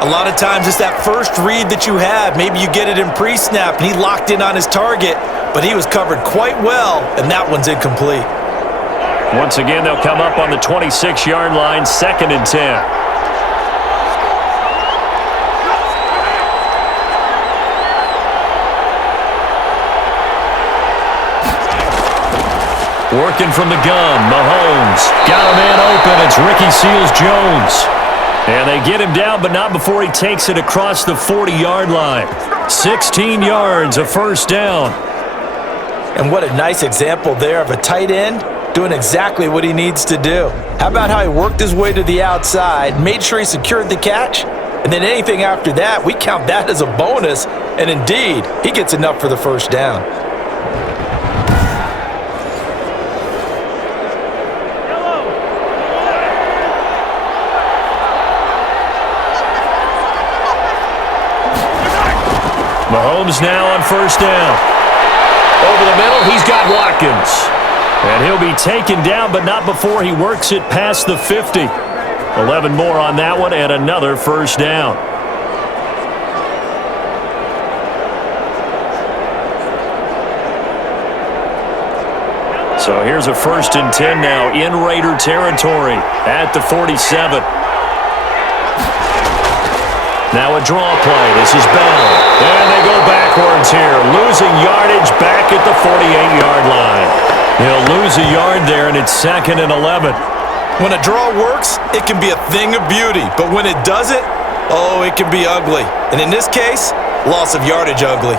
A lot of times it's that first read that you have. Maybe you get it in pre-snap, and he locked in on his target, but he was covered quite well, and that one's incomplete. Once again, they'll come up on the 26-yard line, 2nd and 10. Working from the gun, Mahomes. Got a man open. It's Ricky Seals-Jones. And they get him down, but not before he takes it across the 40-yard line. 16 yards, a first down. And what a nice example there of a tight end doing exactly what he needs to do. How about how he worked his way to the outside, made sure he secured the catch, and then anything after that, we count that as a bonus. And indeed, he gets enough for the first down. Mahomes now on first down. Over the middle, he's got Watkins. And he'll be taken down, but not before he works it past the 50. 11 more on that one, and another first down. So here's a 1st and 10 now in Raider territory at the 47. Now a draw play. This is Bell. And they go backwards here. Losing yardage back at the 48-yard line. He'll lose a yard there, and it's 2nd and 11. When a draw works, it can be a thing of beauty. But when it doesn't, oh, it can be ugly. And in this case, loss of yardage ugly.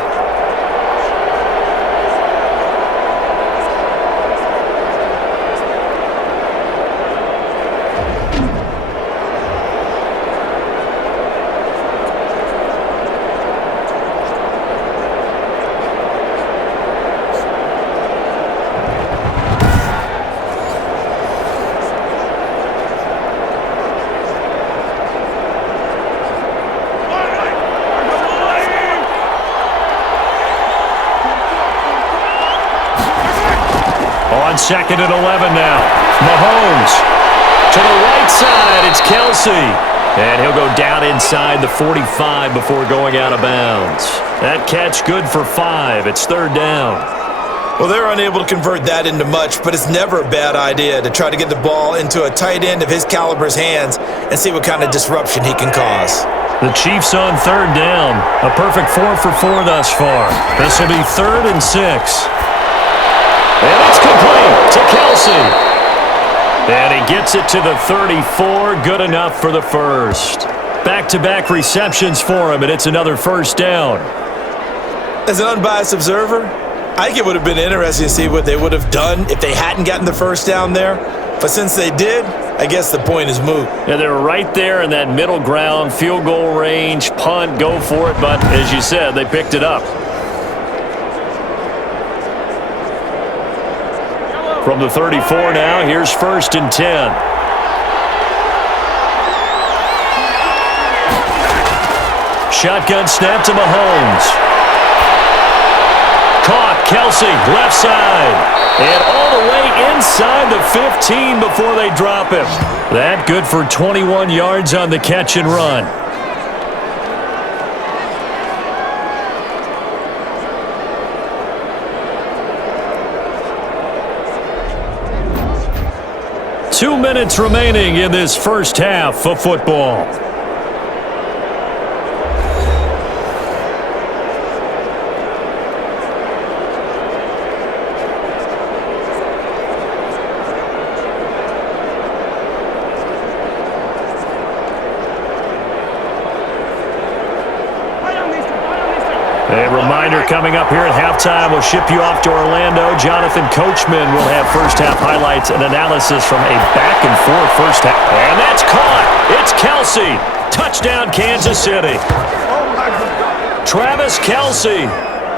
On 2nd and 11 now. Mahomes to the right side. It's Kelsey. And he'll go down inside the 45 before going out of bounds. That catch good for 5. It's 3rd down. Well, they're unable to convert that into much, but it's never a bad idea to try to get the ball into a tight end of his caliber's hands and see what kind of disruption he can cause. The Chiefs on 3rd down. A perfect 4 for 4 thus far. This will be 3rd and 6. And it's complete to Kelsey. And he gets it to the 34. Good enough for the first. Back-to-back receptions for him, and it's another 1st down. As an unbiased observer, I think it would have been interesting to see what they would have done if they hadn't gotten the 1st down there. But since they did, I guess the point is moot. Yeah, they were right there in that middle ground, field goal range, punt, go for it. But as you said, they picked it up. From the 34 now, here's 1st and 10. Shotgun snap to Mahomes. Caught, Kelsey, left side. And all the way inside the 15 before they drop him. That good for 21 yards on the catch and run. Two minutes remaining in this first half of football. A reminder coming up here at halftime, we'll ship you off to Orlando. Jonathan Coachman will have first-half highlights and analysis from a back-and-forth first half. And that's caught. It's Kelsey. Touchdown, Kansas City. Travis Kelsey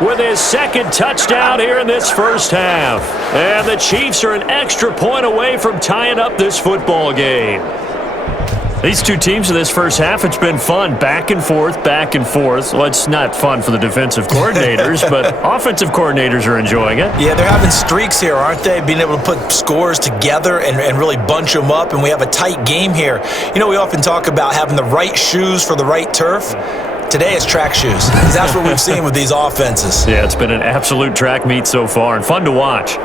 with his 2nd touchdown here in this first half. And the Chiefs are an extra point away from tying up this football game. These two teams in this first half, it's been fun. Back and forth, back and forth. Well, it's not fun for the defensive coordinators, but offensive coordinators are enjoying it. Yeah, they're having streaks here, aren't they? Being able to put scores together and really bunch them up, and we have a tight game here. You know, we often talk about having the right shoes for the right turf. Today it's track shoes. That's what we've seen with these offenses. Yeah, it's been an absolute track meet so far and fun to watch.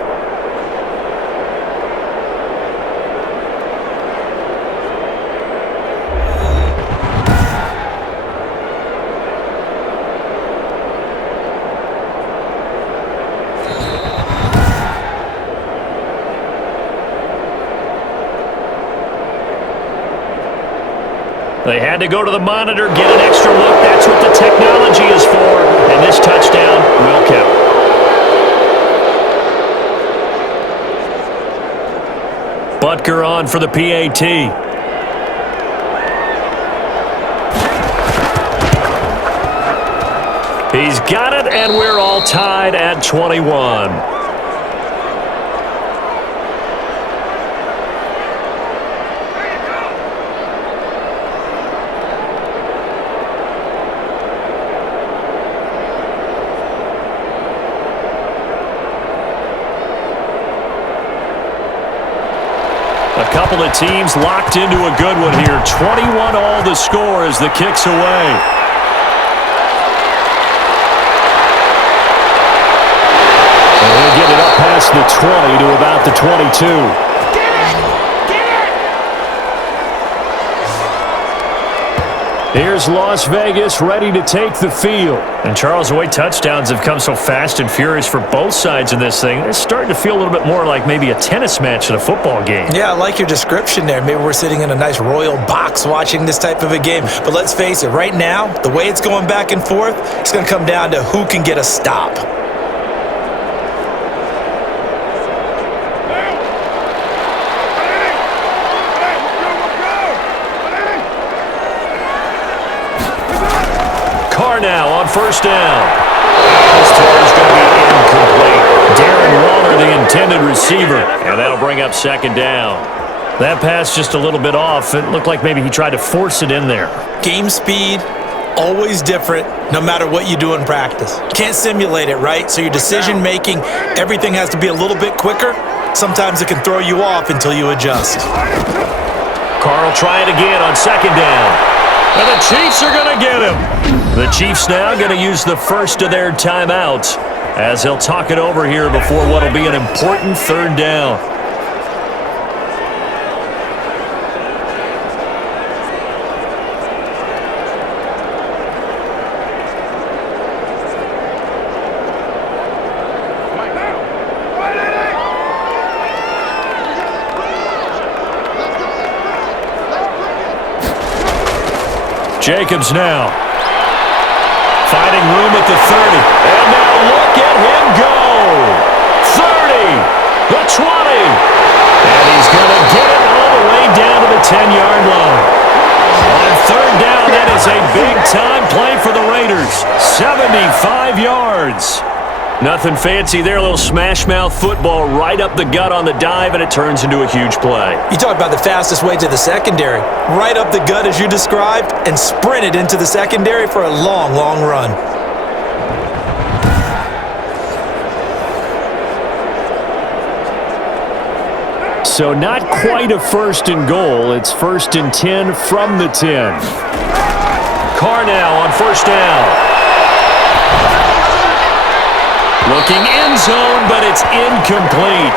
They had to go to the monitor, get an extra look. That's what the technology is for. And this touchdown will count. Butker on for the PAT. He's got it, and we're all tied at 21. A couple of teams locked into a good one here. 21 all the score as the kick's away. And he'll get it up past the 20 to about the 22. Here's Las Vegas ready to take the field. And Charles, the way touchdowns have come so fast and furious for both sides in this thing, it's starting to feel a little bit more like maybe a tennis match at a football game. Yeah, I like your description there. Maybe we're sitting in a nice royal box watching this type of a game. But let's face it, right now, the way it's going back and forth, it's going to come down to who can get a stop. Now on first down. This throw is going to be incomplete. Darren Waller, the intended receiver. And that'll bring up 2nd down. That pass just a little bit off. It looked like maybe he tried to force it in there. Game speed, always different, no matter what you do in practice. Can't simulate it, right? So your decision making, everything has to be a little bit quicker. Sometimes it can throw you off until you adjust. Carr will try it again on second down. And the Chiefs are going to get him. The Chiefs now going to use the first of their timeouts as they'll talk it over here before what will be an important third down. Jacobs now. Finding room at the 30. And now look at him go. 30. The 20. And he's going to get it all the way down to the 10-yard line. On third down, that is a big-time play for the Raiders. 75 yards. Nothing fancy there, a little smash-mouth football right up the gut on the dive, and it turns into a huge play. You talk about the fastest way to the secondary. Right up the gut as you described and sprinted into the secondary for a long, long run. So not quite a first and goal. It's first and 10 from the 10. Carr now on first down. Looking end zone, but it's incomplete.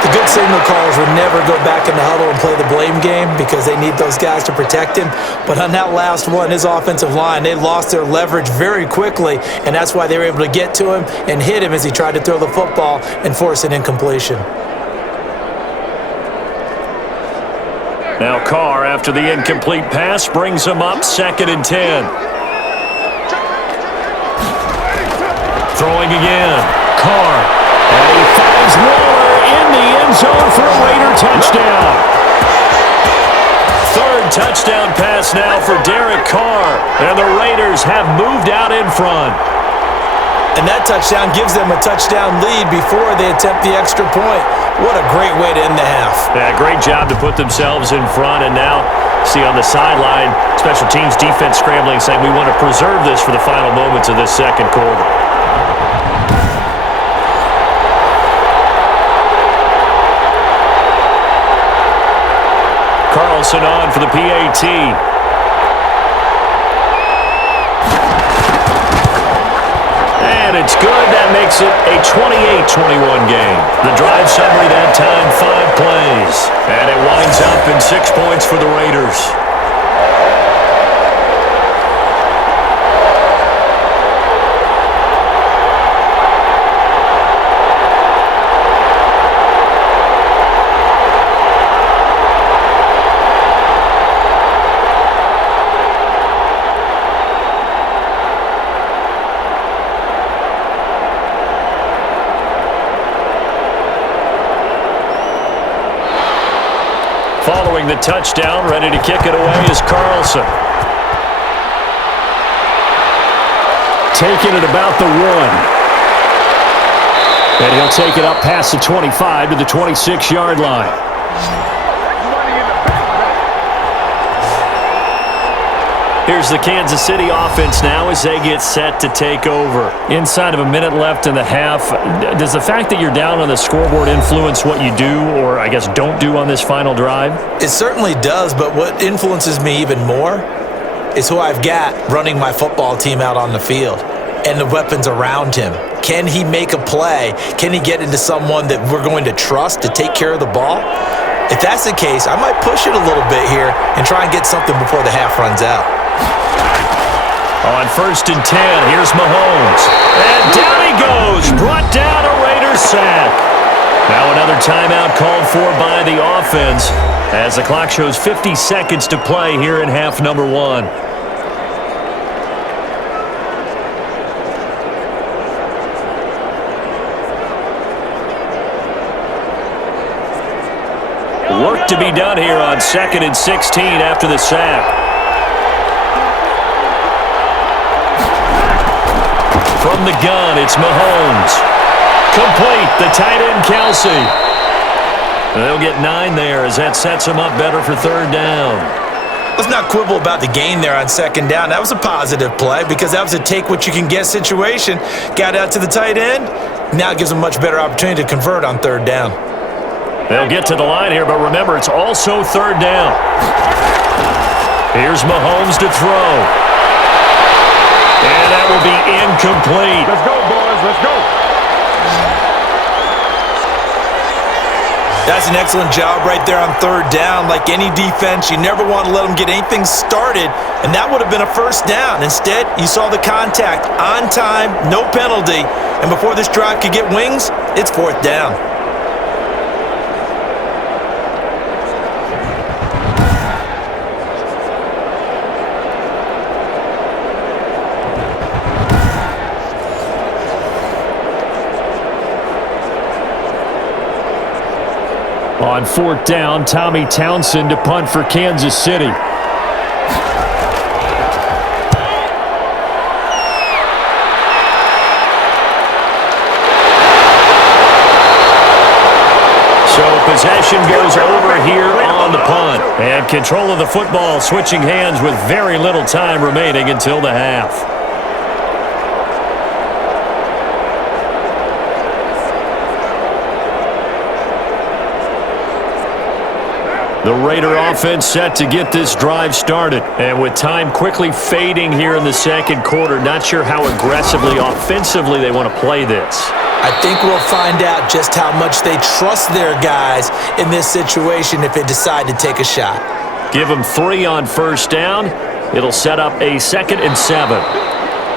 The good signal callers would never go back in the huddle and play the blame game because they need those guys to protect him. But on that last one, his offensive line, they lost their leverage very quickly, and that's why they were able to get to him and hit him as he tried to throw the football and force an incompletion. Now Carr, after the incomplete pass, brings him up second and 10. Throwing again. Carr. And he finds Waller in the end zone for a Raider touchdown. Third touchdown pass now for Derek Carr. And the Raiders have moved out in front. And that touchdown gives them a touchdown lead before they attempt the extra point. What a great way to end the half. Yeah, great job to put themselves in front. And now, see on the sideline, special teams defense scrambling, saying we want to preserve this for the final moments of this second quarter. Carlson on for the PAT. And it's good. That makes it a 28-21 game. The drive summary that time, 5 plays. And it winds up in 6 points for the Raiders. Following the touchdown, ready to kick it away is Carlson. Taking it about the 1. And he'll take it up past the 25 to the 26-yard line. Here's the Kansas City offense now as they get set to take over. Inside of a minute left in the half, does the fact that you're down on the scoreboard influence what you do or, I guess, don't do on this final drive? It certainly does, but what influences me even more is who I've got running my football team out on the field and the weapons around him. Can he make a play? Can he get into someone that we're going to trust to take care of the ball? If that's the case, I might push it a little bit here and try and get something before the half runs out. On first and 10, here's Mahomes. And down he goes, brought down a Raiders sack. Now another timeout called for by the offense as the clock shows 50 seconds to play here in half number 1. Work to be done here on second and 16 after the sack. From the gun, it's Mahomes. Complete, the tight end, Kelsey. They'll get 9 there as that sets them up better for third down. Let's not quibble about the gain there on second down. That was a positive play because that was a take-what-you-can-get situation. Got out to the tight end. Now it gives them a much better opportunity to convert on third down. They'll get to the line here, but remember, it's also third down. Here's Mahomes to throw. And that will be incomplete. Let's go, boys. Let's go. That's an excellent job right there on third down. Like any defense, you never want to let them get anything started, and that would have been a first down. Instead, you saw the contact on time, no penalty, and before this drive could get wings, it's fourth down. On fourth down, Tommy Townsend to punt for Kansas City. So possession goes over here on the punt. And control of the football switching hands with very little time remaining until the half. The Raider offense set to get this drive started. And with time quickly fading here in the second quarter, not sure how aggressively, offensively they want to play this. I think we'll find out just how much they trust their guys in this situation if they decide to take a shot. Give them 3 on first down. It'll set up a 2nd and 7.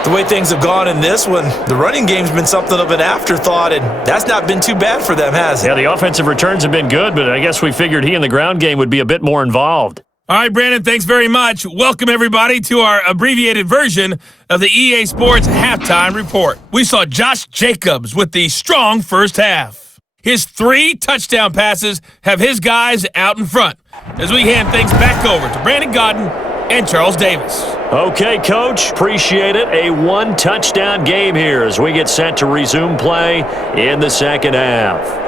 The way things have gone in this one, the running game's been something of an afterthought, and that's not been too bad for them, has it? Yeah, the offensive returns have been good, but I guess we figured he in the ground game would be a bit more involved. All right, Brandon, thanks very much. Welcome, everybody, to our abbreviated version of the EA Sports Halftime Report. We saw Josh Jacobs with the strong first half. His 3 touchdown passes have his guys out in front as we hand things back over to Brandon Godden and Charles Davis. Okay, Coach, appreciate it. A 1-touchdown game here as we get set to resume play in the second half.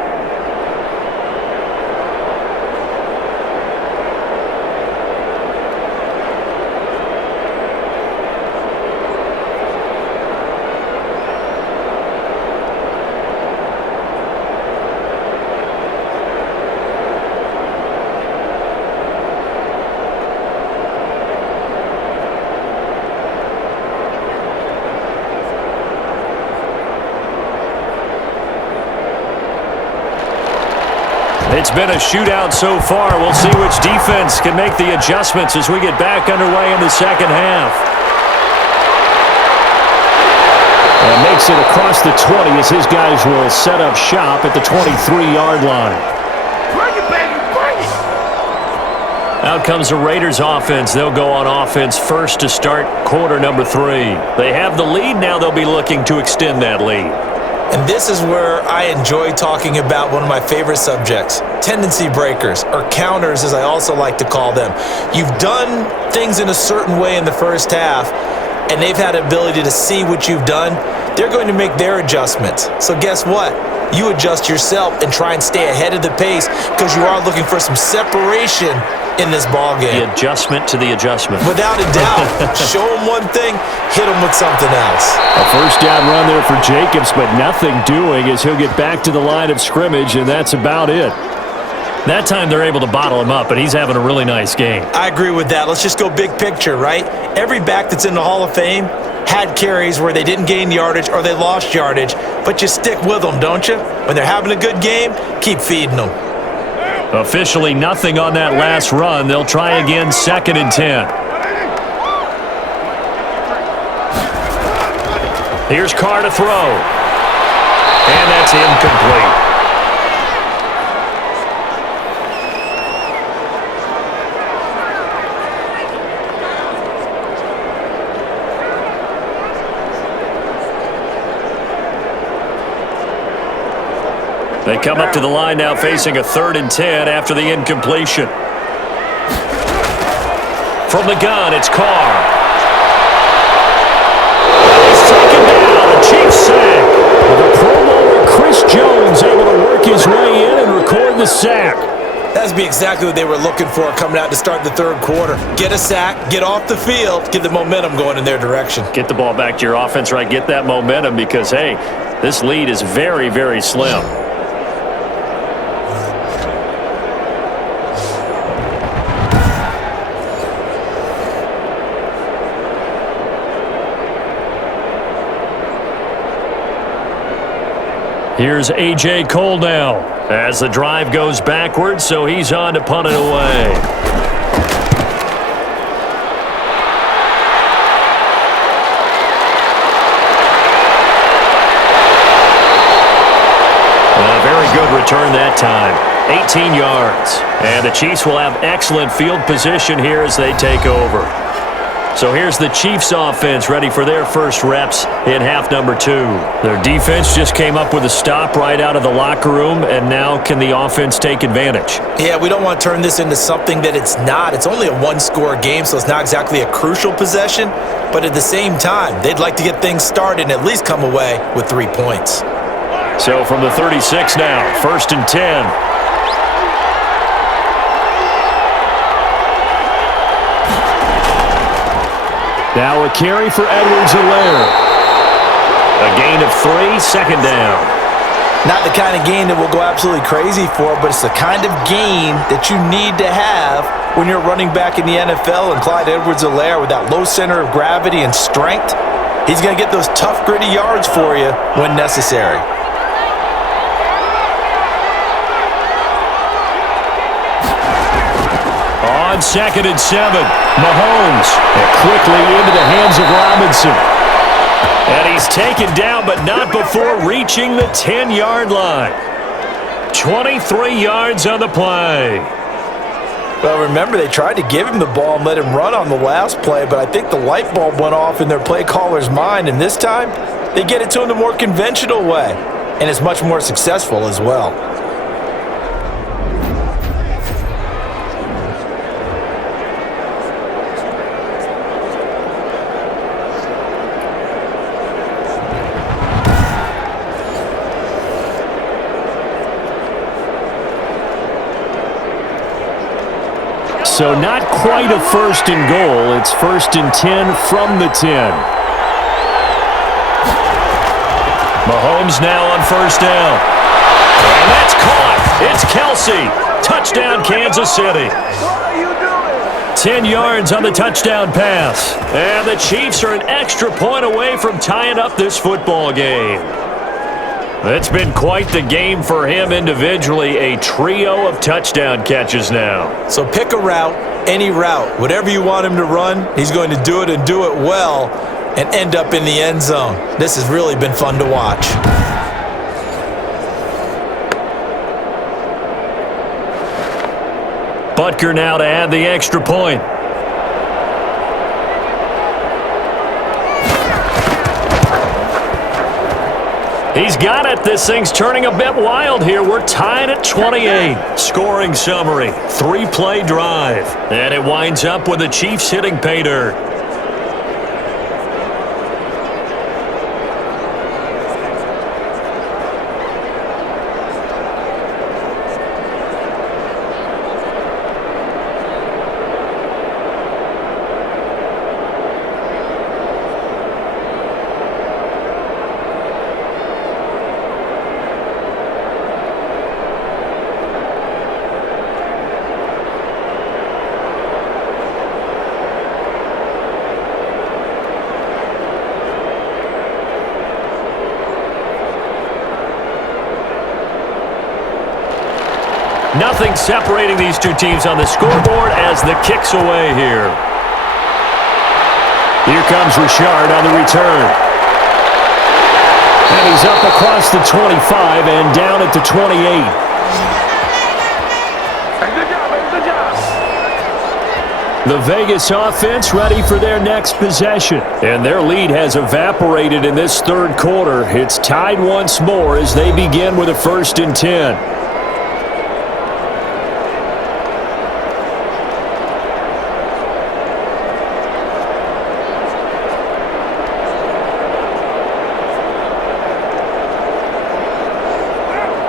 It's been a shootout so far. We'll see which defense can make the adjustments as we get back underway in the second half. And makes it across the 20 as his guys will set up shop at the 23-yard line. Bring it, baby, bring it. Out comes the Raiders offense. They'll go on offense first to start quarter number 3. They have the lead. Now they'll be looking to extend that lead. And this is where I enjoy talking about one of my favorite subjects, tendency breakers, or counters as I also like to call them. You've done things in a certain way in the first half, and they've had the ability to see what you've done. They're going to make their adjustments. So guess what? You adjust yourself and try and stay ahead of the pace because you are looking for some separation in this ball game. The adjustment to the adjustment. Without a doubt. Show them one thing, hit them with something else. A first down run there for Jacobs, but nothing doing as he'll get back to the line of scrimmage, and that's about it. That time they're able to bottle him up, but he's having a really nice game. I agree with that. Let's just go big picture, right? Every back that's in the Hall of Fame had carries where they didn't gain yardage or they lost yardage, but you stick with them, don't you? When they're having a good game, keep feeding them. Officially nothing on that last run. They'll try again, 2nd and 10. Here's Carr to throw. And that's incomplete. They come up to the line now facing a 3rd and 10 after the incompletion. From the gun, it's Carr. He's taken down, a Chiefs sack. With a Pro Bowler, Chris Jones able to work his way in and record the sack. That's be exactly what they were looking for coming out to start the third quarter. Get a sack, get off the field, get the momentum going in their direction. Get the ball back to your offense, right? Get that momentum because, hey, this lead is very, very slim. Here's A.J. Cole now as the drive goes backwards, so he's on to punt it away. A very good return that time. 18 yards. And the Chiefs will have excellent field position here as they take over. So here's the Chiefs offense ready for their first reps in half number 2. Their defense just came up with a stop right out of the locker room, and now can the offense take advantage? Yeah, we don't want to turn this into something that it's not. It's only a one-score game, so it's not exactly a crucial possession. But at the same time, they'd like to get things started and at least come away with 3 points. So from the 36 now, 1st and 10. Now a carry for Edwards-Helaire. A gain of 3, 2nd down. Not the kind of gain that we'll go absolutely crazy for, but it's the kind of gain that you need to have when you're running back in the NFL. And Clyde Edwards-Helaire, with that low center of gravity and strength, he's going to get those tough, gritty yards for you when necessary. On 2nd and 7, Mahomes quickly into the hands of Robinson. And he's taken down, but not before reaching the 10-yard line. 23 yards on the play. Well, remember, they tried to give him the ball and let him run on the last play, but I think the light bulb went off in their play caller's mind, and this time they get it to him the more conventional way, and it's much more successful as well. So not quite a 1st and goal. It's 1st and 10 from the 10. Mahomes now on 1st down. And that's caught. It's Kelsey. Touchdown, Kansas City. 10 yards on the touchdown pass. And the Chiefs are an extra point away from tying up this football game. It's been quite the game for him individually. A trio of touchdown catches now. So pick a route, any route. Whatever you want him to run, he's going to do it and do it well and end up in the end zone. This has really been fun to watch. Butker now to add the extra point. He's got it. This thing's turning a bit wild here. We're tied at 28. Scoring summary, 3-play drive. And it winds up with the Chiefs hitting pay dirt. Nothing separating these two teams on the scoreboard as the kick's away here. Here comes Richard on the return. And he's up across the 25 and down at the 28. Good job, man. Good job. The Vegas offense ready for their next possession. And their lead has evaporated in this 3rd quarter. It's tied once more as they begin with a 1st and 10.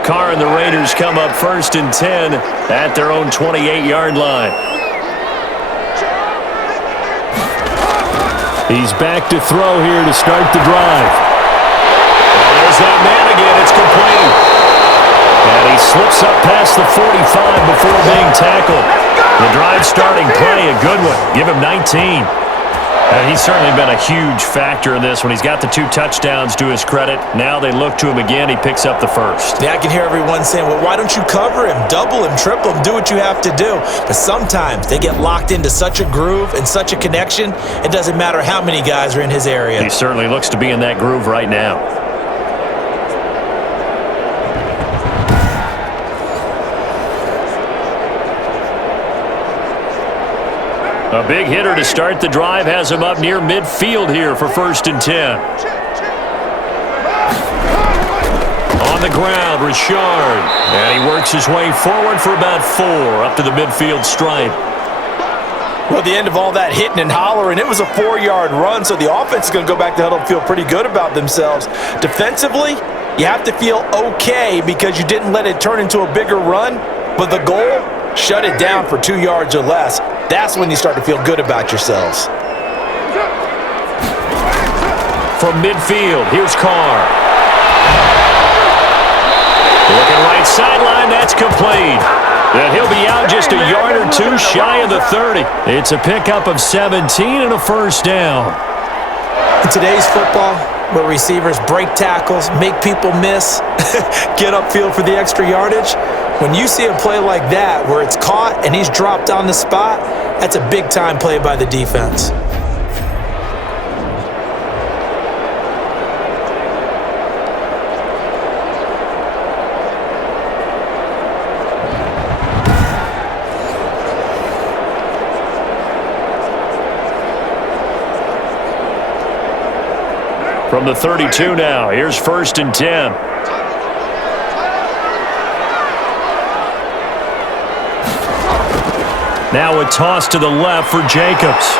Carr and the Raiders come up 1st and 10 at their own 28-yard line. He's back to throw here to start the drive. And there's that man again. It's complete. And he slips up past the 45 before being tackled. The drive starting play, a good one. Give him 19. And he's certainly been a huge factor in this when he's got the 2 touchdowns to his credit. Now they look to him again. He picks up the first. Yeah, I can hear everyone saying, well, why don't you cover him, double him, triple him, do what you have to do. But sometimes they get locked into such a groove and such a connection, it doesn't matter how many guys are in his area. He certainly looks to be in that groove right now. A big hitter to start the drive has him up near midfield here for 1st and 10. On the ground, Richard. And he works his way forward for about 4 up to the midfield stripe. Well, at the end of all that hitting and hollering, it was a 4-yard run, so the offense is going to go back to huddle and feel pretty good about themselves. Defensively, you have to feel okay because you didn't let it turn into a bigger run, but the goal, shut it down for 2 yards or less. That's when you start to feel good about yourselves. From midfield, here's Carr. Looking right sideline, that's complete. And he'll be out just a yard or 2 shy of the 30. It's a pickup of 17 and a 1st down. In today's football, where receivers break tackles, make people miss, get upfield for the extra yardage, when you see a play like that where it's caught and he's dropped on the spot, that's a big-time play by the defense. From the 32 now, here's 1st and 10. Now a toss to the left for Jacobs.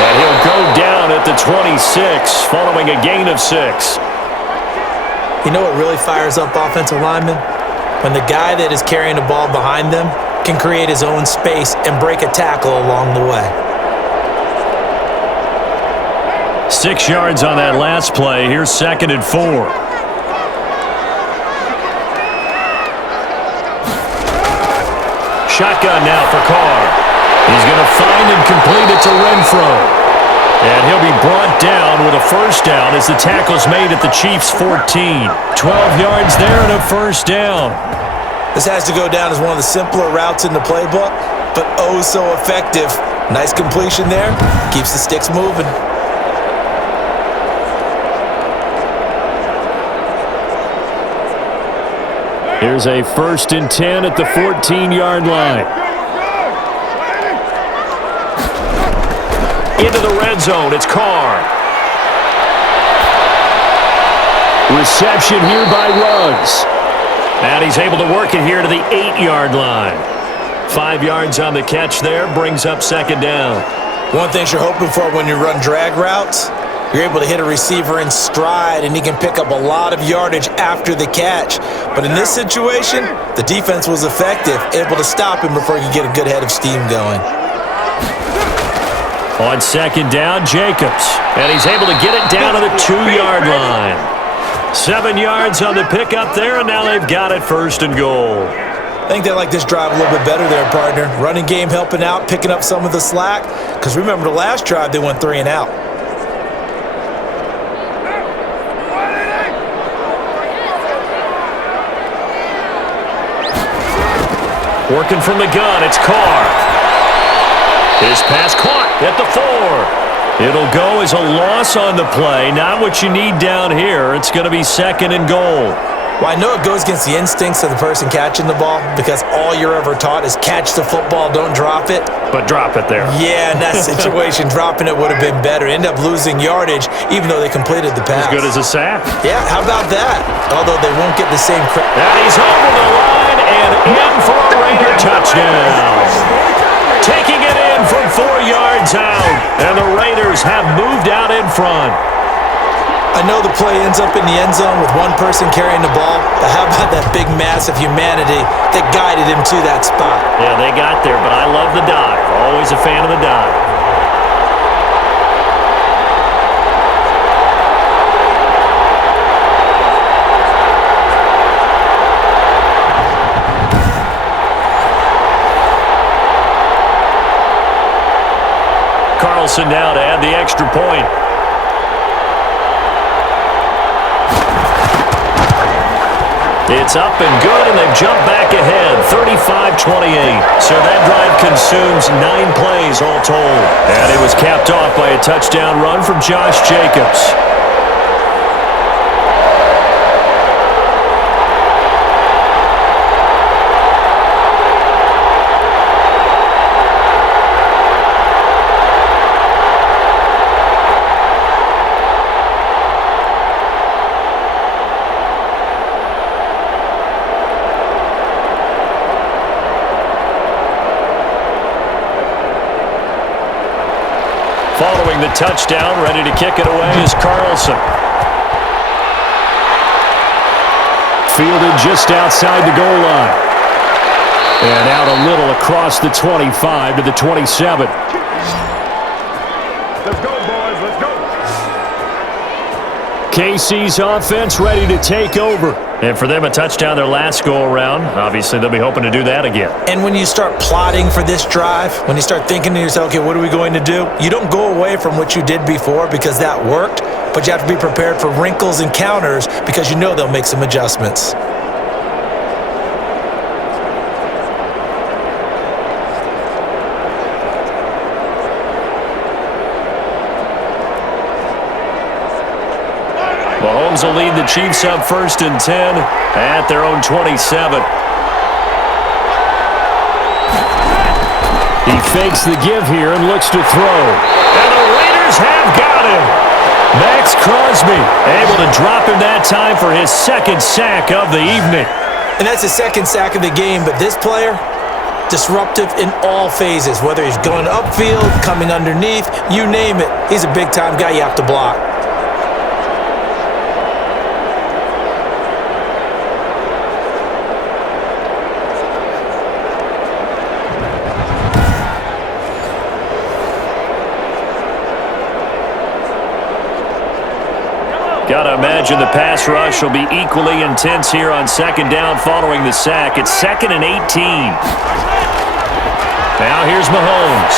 And he'll go down at the 26, following a gain of 6. You know what really fires up offensive linemen? When the guy that is carrying the ball behind them can create his own space and break a tackle along the way. 6 yards on that last play. Here's 2nd and 4. Shotgun now for Carr. He's going to find and complete it to Renfro. And he'll be brought down with a 1st down as the tackle's made at the Chiefs' 14. 12 yards there and a 1st down. This has to go down as one of the simpler routes in the playbook, but oh so effective. Nice completion there. Keeps the sticks moving. Here's a 1st and 10 at the 14-yard line. Into the red zone, it's Carr. Reception here by Ruggs. And he's able to work it here to the 8-yard line. 5 yards on the catch there, brings up 2nd down. One thing you're hoping for when you run drag routes, you're able to hit a receiver in stride, and he can pick up a lot of yardage after the catch. But in this situation, the defense was effective, able to stop him before he could get a good head of steam going. On 2nd down, Jacobs. And he's able to get it down to the 2-yard line. 7 yards on the pickup there, and now they've got it 1st and goal. I think they like this drive a little bit better there, partner. Running game helping out, picking up some of the slack. Because remember the last drive, they went 3 and out. Working from the gun, it's Carr. His pass caught at the 4. It'll go as a loss on the play. Not what you need down here. It's going to be 2nd and goal. Well, I know it goes against the instincts of the person catching the ball because all you're ever taught is catch the football, don't drop it. But drop it there. Yeah, in that situation, dropping it would have been better. End up losing yardage even though they completed the pass. As good as a sack. Yeah, how about that? Although they won't get the same credit. And he's over the line and in for a Raider touchdown. Taking it in from 4 yards out. And the Raiders have moved out in front. I know the play ends up in the end zone with one person carrying the ball, but how about that big mass of humanity that guided him to that spot? Yeah, they got there, but I love the dive. Always a fan of the dive. Carlson now to add the extra point. It's up and good, and they've jumped back ahead, 35-28. So that drive consumes 9 plays all told. And it was capped off by a touchdown run from Josh Jacobs. Following the touchdown, ready to kick it away is Carlson. Fielded just outside the goal line. And out a little across the 25 to the 27. Let's go, boys. Let's go. KC's offense ready to take over. And for them, a touchdown their last go-around. Obviously, they'll be hoping to do that again. And when you start plotting for this drive, when you start thinking to yourself, okay, what are we going to do? You don't go away from what you did before because that worked, but you have to be prepared for wrinkles and counters because you know they'll make some adjustments. Mahomes will lead the Chiefs up 1st and 10 at their own 27. He fakes the give here and looks to throw. And the Raiders have got him. Max Crosby able to drop him that time for his 2nd sack of the evening. And that's his 2nd sack of the game, but this player, disruptive in all phases, whether he's going upfield, coming underneath, you name it. He's a big-time guy you have to block. Got to imagine the pass rush will be equally intense here on 2nd down following the sack. It's 2nd and 18. Now here's Mahomes.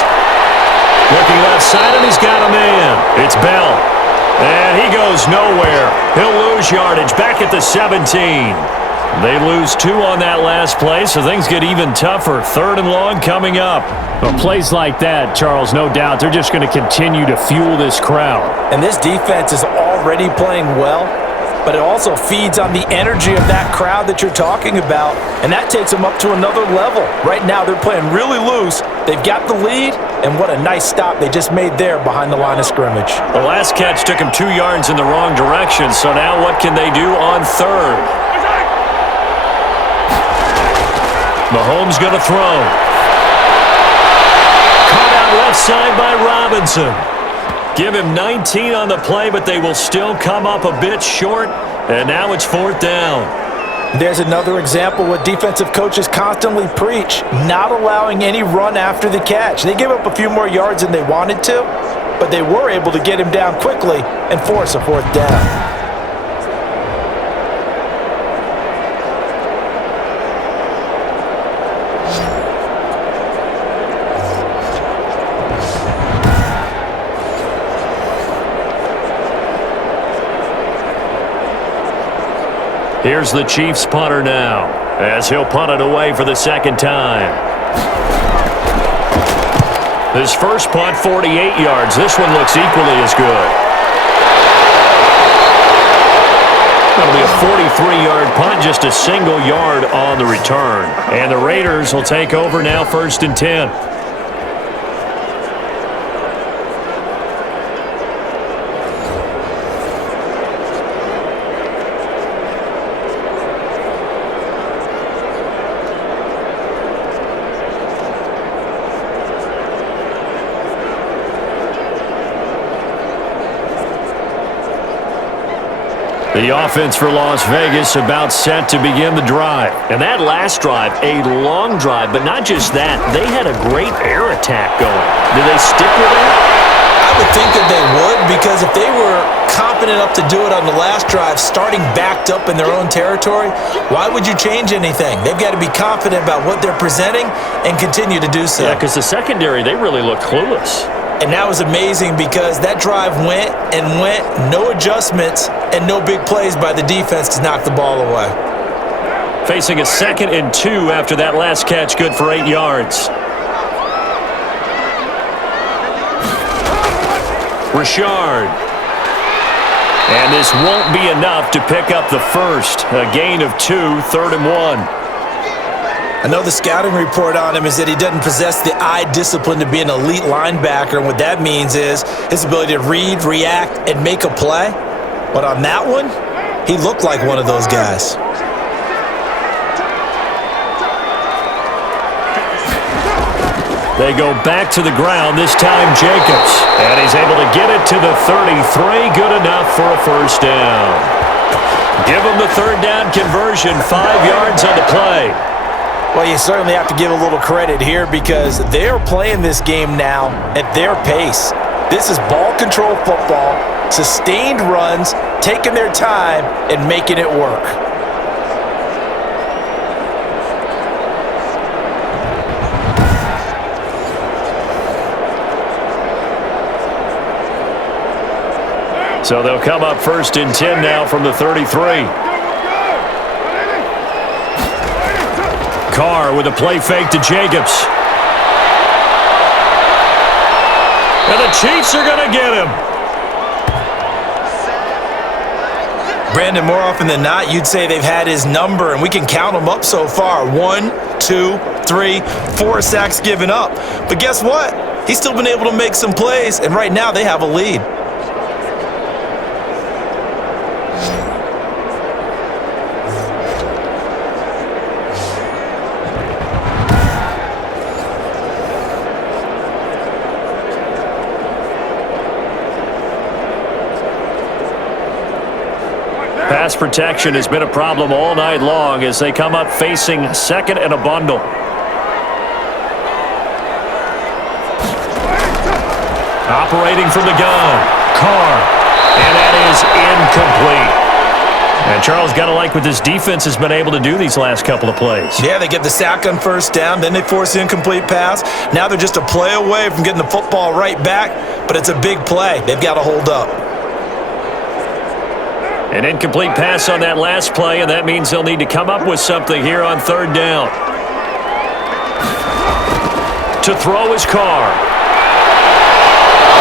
Looking left side, and he's got a man. It's Bell. And he goes nowhere. He'll lose yardage back at the 17. They lose 2 on that last play, so things get even tougher. 3rd and long coming up. Well, plays like that, Charles, no doubt, they're just going to continue to fuel this crowd. And this defense is already playing well, but it also feeds on the energy of that crowd that you're talking about, and that takes them up to another level. Right now, they're playing really loose. They've got the lead, and what a nice stop they just made there behind the line of scrimmage. The last catch took him 2 yards in the wrong direction, so now what can they do on 3rd? Mahomes going to throw. Caught out left side by Robinson. Give him 19 on the play, but they will still come up a bit short, and now it's 4th down. There's another example what defensive coaches constantly preach, not allowing any run after the catch. They gave up a few more yards than they wanted to, but they were able to get him down quickly and force a 4th down. Here's the Chiefs punter now, as he'll punt it away for the 2nd time. His first punt, 48 yards. This one looks equally as good. That'll be a 43-yard punt, just a single yard on the return. And the Raiders will take over now 1st and 10. The offense for Las Vegas about set to begin the drive. And that last drive, a long drive, but not just that. They had a great air attack going. Do they stick with that? I would think that they would, because if they were confident enough to do it on the last drive, starting backed up in their own territory, why would you change anything? They've got to be confident about what they're presenting and continue to do so. Yeah, because the secondary, they really look clueless. And that was amazing because that drive went and went, no adjustments and no big plays by the defense to knock the ball away. Facing a 2nd and 2 after that last catch, good for 8 yards. Richard. And this won't be enough to pick up the first. A gain of 2, 3rd and 1. I know the scouting report on him is that he doesn't possess the eye discipline to be an elite linebacker, and what that means is his ability to read, react, and make a play. But on that one, he looked like one of those guys. They go back to the ground, this time Jacobs. And he's able to get it to the 33. Good enough for a first down. Give him the 3rd down conversion, 5 yards on the play. Well, you certainly have to give a little credit here because they're playing this game now at their pace. This is ball control football, sustained runs, taking their time and making it work. So they'll come up 1st and 10 now from the 33. Carr with a play fake to Jacobs. And the Chiefs are going to get him. Brandon, more often than not, you'd say they've had his number, and we can count them up so far. 1, 2, 3, 4 sacks given up. But guess what? He's still been able to make some plays, and right now they have a lead. Pass protection has been a problem all night long as they come up facing 2nd and a bundle. Operating from the gun, Carr, and that is incomplete. And Charles, got to like what this defense has been able to do these last couple of plays. Yeah, they get the sack on 1st down, then they force the incomplete pass. Now they're just a play away from getting the football right back, but it's a big play. They've got to hold up. An incomplete pass on that last play, and that means they'll need to come up with something here on 3rd down. To throw is Carr.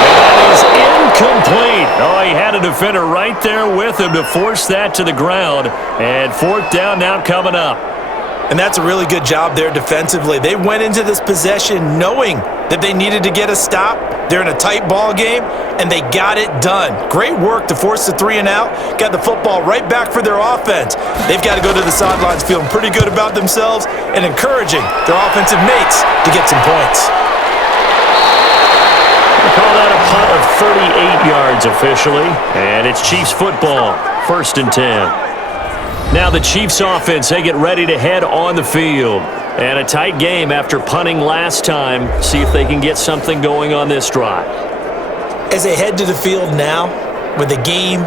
And that is incomplete. Oh, he had a defender right there with him to force that to the ground. And 4th down now coming up. And that's a really good job there defensively. They went into this possession knowing that they needed to get a stop. They're in a tight ball game, and they got it done. Great work to force the 3 and out. Got the football right back for their offense. They've got to go to the sidelines feeling pretty good about themselves and encouraging their offensive mates to get some points. We'll call that a punt of 38 yards officially, and it's Chiefs football, 1st and 10. Now the Chiefs offense, they get ready to head on the field. And a tight game after punting last time. See if they can get something going on this drive. As they head to the field now, with the game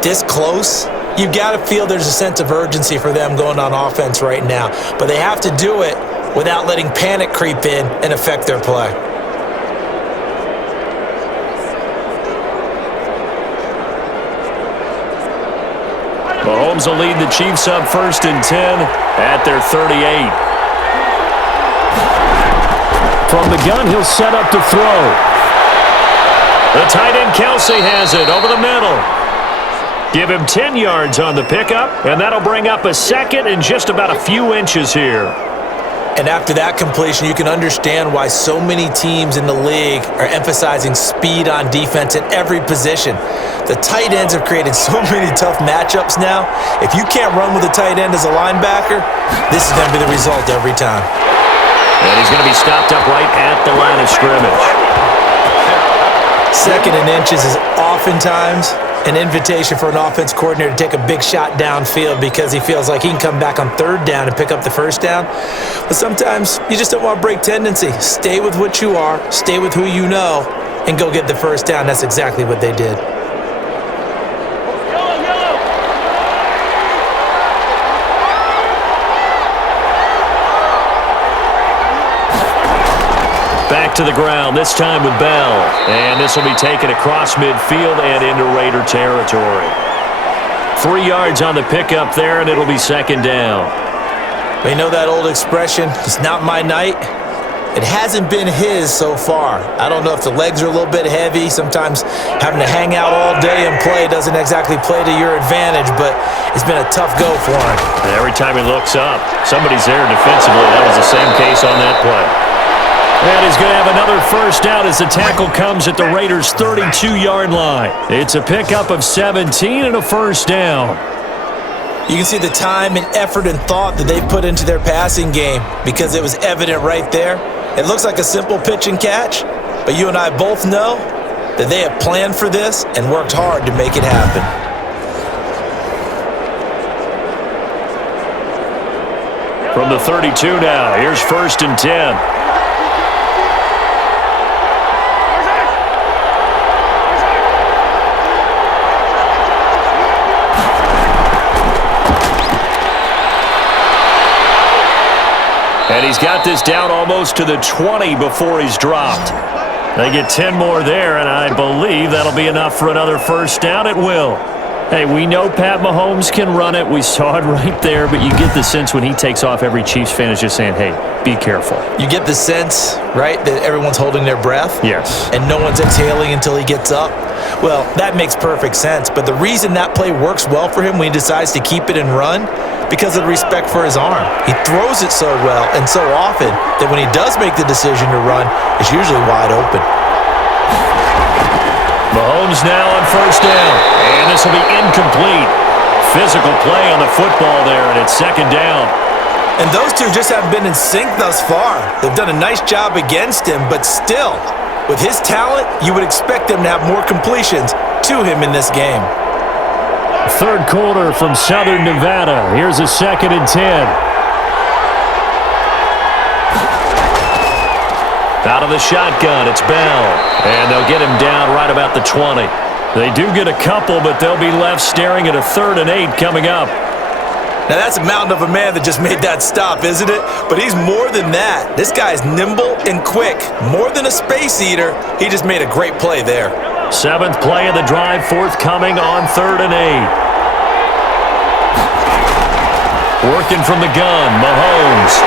this close, you've got to feel there's a sense of urgency for them going on offense right now. But they have to do it without letting panic creep in and affect their play. Mahomes will lead the Chiefs up 1st and 10 at their 38. From the gun, he'll set up to throw. The tight end Kelsey has it over the middle. Give him 10 yards on the pickup, and that'll bring up a 2nd and just about a few inches here. And after that completion, you can understand why so many teams in the league are emphasizing speed on defense at every position. The tight ends have created so many tough matchups now. If you can't run with a tight end as a linebacker, this is going to be the result every time. And he's going to be stopped up right at the line of scrimmage. 2nd and inches is oftentimes an invitation for an offense coordinator to take a big shot downfield because he feels like he can come back on 3rd down and pick up the 1st down. But sometimes you just don't want to break tendency. Stay with what you are, stay with who you know, and go get the 1st down. That's exactly what they did. to the ground, this time with Bell. And this will be taken across midfield and into Raider territory. 3 yards on the pickup there, and it'll be second down. You know that old expression, it's not my night? It hasn't been his so far. I don't know if the legs are a little bit heavy. Sometimes having to hang out all day and play doesn't exactly play to your advantage, but it's been a tough go for him. And every time he looks up, somebody's there defensively. That was the same case on that play. And he's going to have another first down as the tackle comes at the Raiders' 32-yard line. It's a pickup of 17 and a first down. You can see the time and effort and thought that they put into their passing game because it was evident right there. It looks like a simple pitch and catch, but you and I both know that they have planned for this and worked hard to make it happen. From the 32 now, here's 1st and 10. And he's got this down almost to the 20 before he's dropped. They get 10 more there, and I believe that'll be enough for another first down. It will. Hey, we know Pat Mahomes can run it. We saw it right there, but you get the sense when he takes off, every Chiefs fan is just saying, hey, be careful. You get the sense, right, that everyone's holding their breath? Yes. And no one's exhaling until he gets up? Well, that makes perfect sense, but the reason that play works well for him when he decides to keep it and run, because of the respect for his arm. He throws it so well and so often that when he does make the decision to run, it's usually wide open. Mahomes now on first down, and this will be incomplete. Physical play on the football there, and it's second down. And those two just haven't been in sync thus far. They've done a nice job against him, but still, with his talent, you would expect them to have more completions to him in this game. Third quarter from Southern Nevada. Here's a 2nd and 10. Out of the shotgun, it's Bell. And they'll get him down right about the 20. They do get a couple, but they'll be left staring at a 3rd and 8 coming up. Now that's a mountain of a man that just made that stop, isn't it? But he's more than that. This guy's nimble and quick. More than a space eater, he just made a great play there. 7th play of the drive, forthcoming on 3rd and 8. Working from the gun, Mahomes.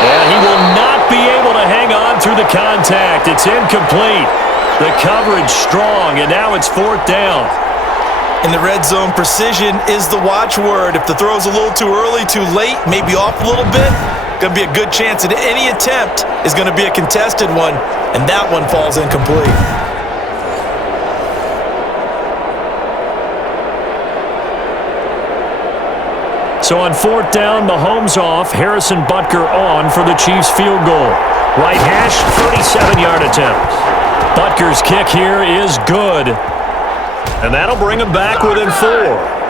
And he will not be able to hang on through the contact. It's incomplete. The coverage strong, and now it's 4th down. In the red zone, precision is the watchword. If the throw's a little too early, too late, maybe off a little bit, going to be a good chance that any attempt is going to be a contested one, and that one falls incomplete. So on 4th down, Mahomes off, Harrison Butker on for the Chiefs field goal. Right hash, 37-yard attempt. Butker's kick here is good. And that'll bring him back within 4.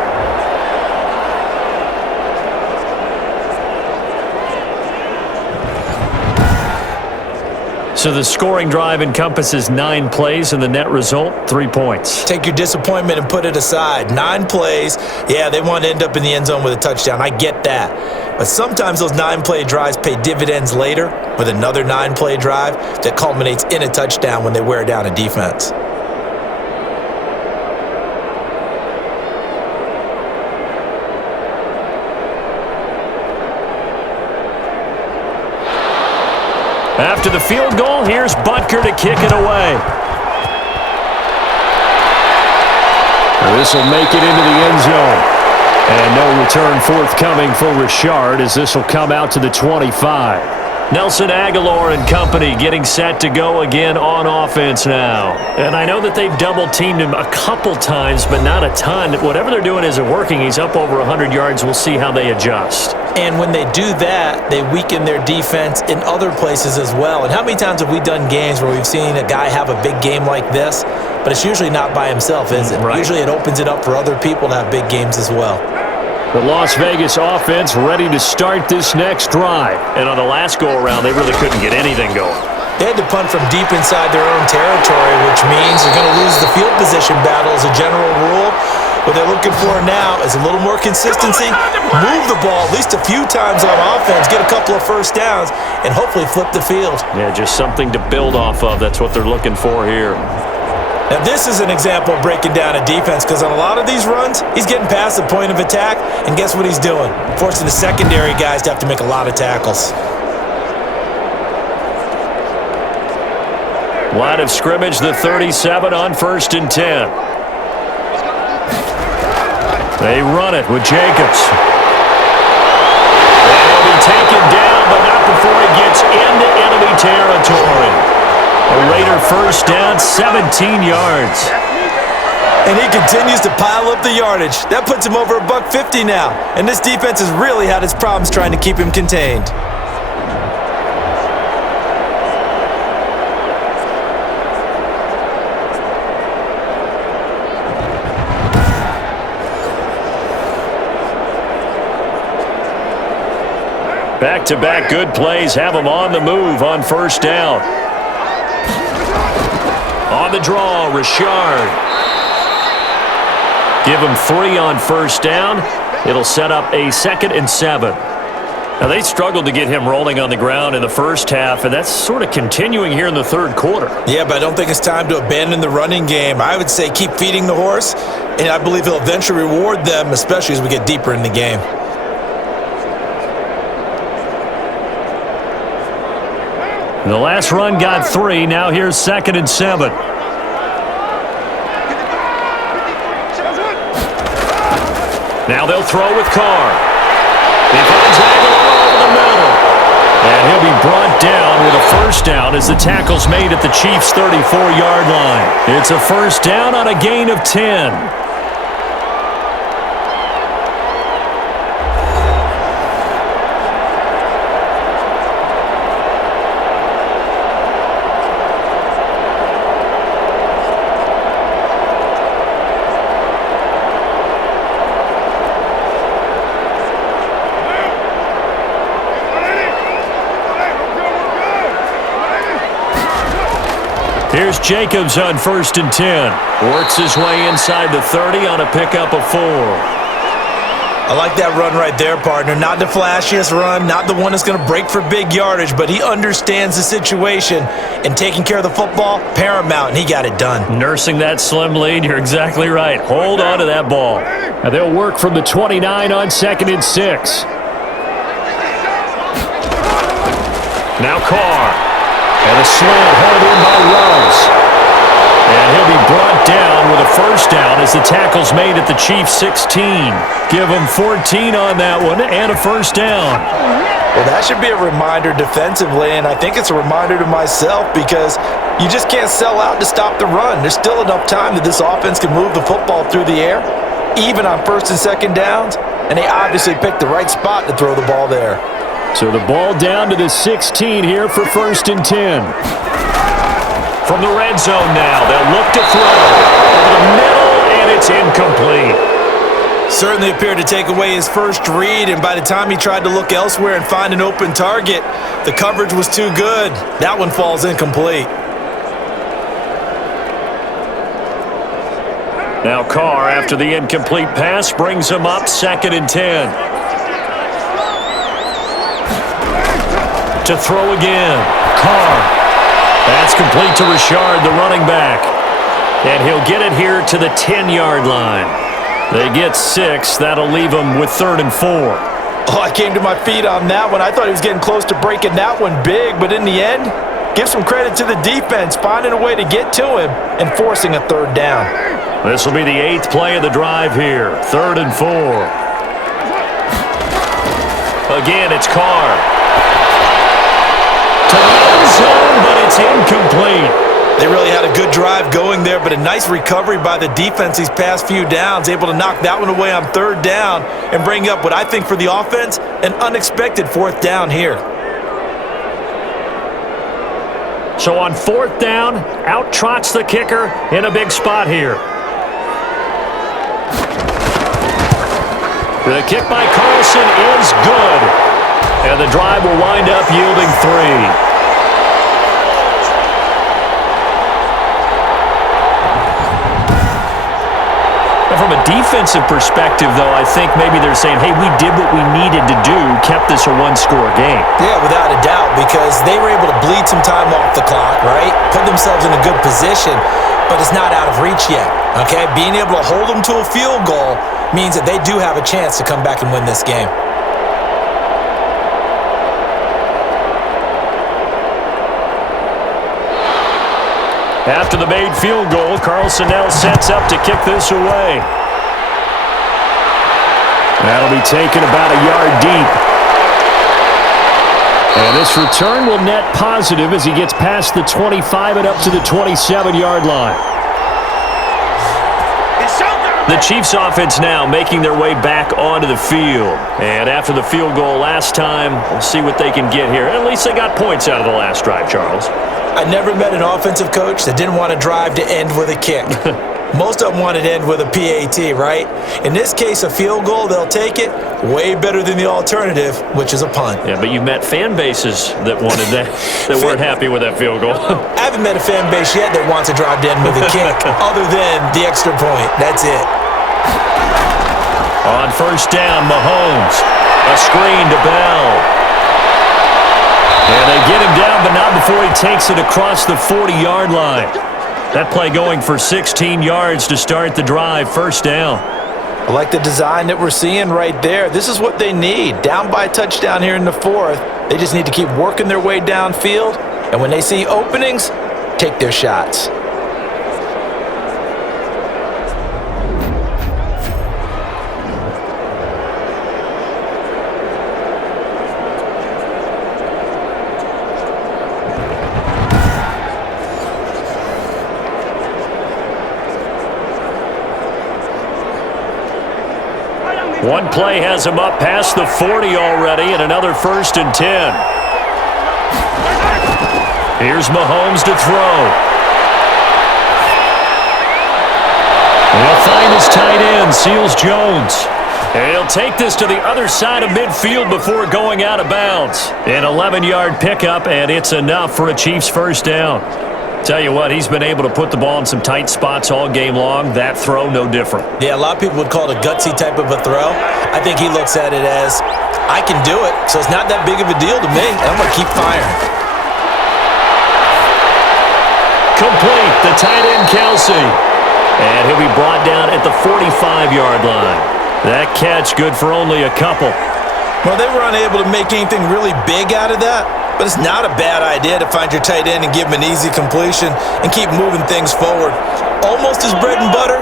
So the scoring drive encompasses 9 plays, and the net result, 3 points. Take your disappointment and put it aside. 9 plays. Yeah, they want to end up in the end zone with a touchdown. I get that. But sometimes those 9-play drives pay dividends later with another 9-play drive that culminates in a touchdown when they wear down a defense. After the field goal, here's Butker to kick it away. This will make it into the end zone. And no return forthcoming for Richard as this will come out to the 25. Nelson Aguilar and company getting set to go again on offense now. And I know that they've double-teamed him a couple times, but not a ton. Whatever they're doing isn't working. He's up over 100 yards. We'll see how they adjust. And when they do that, they weaken their defense in other places as well. And how many times have we done games where we've seen a guy have a big game like this, but it's usually not by himself, is it? Right. Usually it opens it up for other people to have big games as well. The Las Vegas offense ready to start this next drive. And on the last go-around, they really couldn't get anything going. They had to punt from deep inside their own territory, which means they're going to lose the field position battle as a general rule. What they're looking for now is a little more consistency, move the ball at least a few times on offense, get a couple of first downs, and hopefully flip the field. Yeah, just something to build off of. That's what they're looking for here. Now, this is an example of breaking down a defense because on a lot of these runs, he's getting past the point of attack, and guess what he's doing? Forcing the secondary guys to have to make a lot of tackles. Line of scrimmage, the 37 on 1st and 10. They run it with Jacobs. And he'll be taken down, but not before he gets into enemy territory. A Raider first down, 17 yards. And he continues to pile up the yardage. That puts him over $150 now. And this defense has really had its problems trying to keep him contained. Back-to-back good plays have him on the move on 1st down. On the draw, Richard. Give him 3 on 1st down. It'll set up a 2nd and 7. Now, they struggled to get him rolling on the ground in the first half, and that's sort of continuing here in the 3rd quarter. Yeah, but I don't think it's time to abandon the running game. I would say keep feeding the horse, and I believe he'll eventually reward them, especially as we get deeper in the game. The last run got 3. Now here's 2nd and 7. Now they'll throw with Carr. He finds Aguilar over the middle. And he'll be brought down with a first down as the tackle's made at the Chiefs' 34-yard line. It's a first down on a gain of 10. Here's Jacobs on 1st and 10. Works his way inside the 30 on a pickup of 4. I like that run right there, partner. Not the flashiest run, not the one that's going to break for big yardage, but he understands the situation, and taking care of the football, paramount, and he got it done. Nursing that slim lead, you're exactly right. Hold on to that ball. Now they'll work from the 29 on 2nd and 6. Now Carr. And a slant held in by Rose. And he'll be brought down with a first down as the tackle's made at the Chiefs' 16. Give him 14 on that one and a first down. Well, that should be a reminder defensively, and I think it's a reminder to myself because you just can't sell out to stop the run. There's still enough time that this offense can move the football through the air, even on 1st and 2nd downs, and they obviously picked the right spot to throw the ball there. So the ball down to the 16 here for 1st and 10. From the red zone now, they'll look to throw. Over the middle, and it's incomplete. Certainly appeared to take away his first read, and by the time he tried to look elsewhere and find an open target, the coverage was too good. That one falls incomplete. Now Carr, after the incomplete pass, brings him up 2nd and 10. To throw again. Carr. That's complete to Richard, the running back. And he'll get it here to the 10-yard line. They get 6. That'll leave them with 3rd and 4. Oh, I came to my feet on that one. I thought he was getting close to breaking that one big, but in the end, give some credit to the defense, finding a way to get to him and forcing a 3rd down. This will be the 8th play of the drive here. 3rd and 4. Again, it's Carr. To the end zone, but it's incomplete. They really had a good drive going there, but a nice recovery by the defense these past few downs, able to knock that one away on 3rd down and bring up what I think for the offense, an unexpected 4th down here. So on 4th down, out trots the kicker in a big spot here. The kick by Carlson is good. And the drive will wind up yielding 3. from a defensive perspective, though, I think maybe they're saying, hey, we did what we needed to do, kept this a one-score game. Yeah, without a doubt, because they were able to bleed some time off the clock, right? Put themselves in a good position, but it's not out of reach yet, okay? Being able to hold them to a field goal means that they do have a chance to come back and win this game. After the made field goal, Carlson now sets up to kick this away. That'll be taken about a yard deep. And this return will net positive as he gets past the 25 and up to the 27-yard line. The Chiefs offense now making their way back onto the field. And after the field goal last time, we'll see what they can get here. At least they got points out of the last drive, Charles. I never met an offensive coach that didn't want to drive to end with a kick. Most of them wanted to end with a PAT, right? In this case, a field goal, they'll take it. Way better than the alternative, which is a punt. Yeah, but you've met fan bases that wanted that, that weren't happy with that field goal. I haven't met a fan base yet that wants to drive to end with a kick, other than the extra point. That's it. On first down, Mahomes. A screen to Bell. And they get him down, but not before he takes it across the 40-yard line. That play going for 16 yards to start the drive, first down. I like the design that we're seeing right there. This is what they need. Down by a touchdown here in the fourth. They just need to keep working their way downfield. And when they see openings, take their shots. One play has him up past the 40 already, and another 1st and 10. Here's Mahomes to throw. He'll find his tight end, Seals Jones. And he'll take this to the other side of midfield before going out of bounds. An 11-yard pickup, and it's enough for a Chiefs first down. Tell you what, he's been able to put the ball in some tight spots all game long. That throw, no different. Yeah, a lot of people would call it a gutsy type of a throw. I think he looks at it as, I can do it, so it's not that big of a deal to me, and I'm going to keep firing. Complete, the tight end, Kelsey. And he'll be brought down at the 45-yard line. That catch good for only a couple. Well, they were unable to make anything really big out of that. But it's not a bad idea to find your tight end and give him an easy completion and keep moving things forward. Almost as bread and butter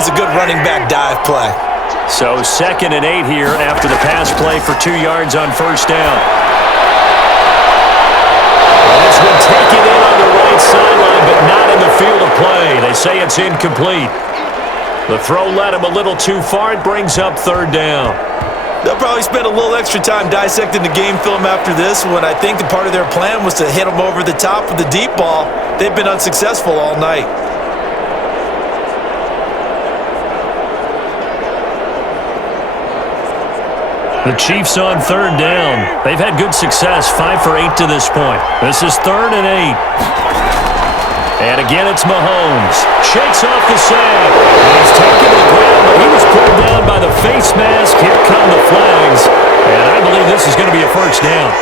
as a good running back dive play. So 2nd and 8 here after the pass play for 2 yards on first down. Well, this one taken in on the right sideline, but not in the field of play. They say it's incomplete. The throw led him a little too far. It brings up 3rd down. They'll probably spend a little extra time dissecting the game film after this one. I think the part of their plan was to hit them over the top with the deep ball. They've been unsuccessful all night. The Chiefs on 3rd down. They've had good success, 5 for 8 to this point. This is 3rd and 8. And again, it's Mahomes. Shakes off the sack. He's taken to the ground, but he was pulled down by the face mask. Here come the flags. And I believe this is going to be a first down.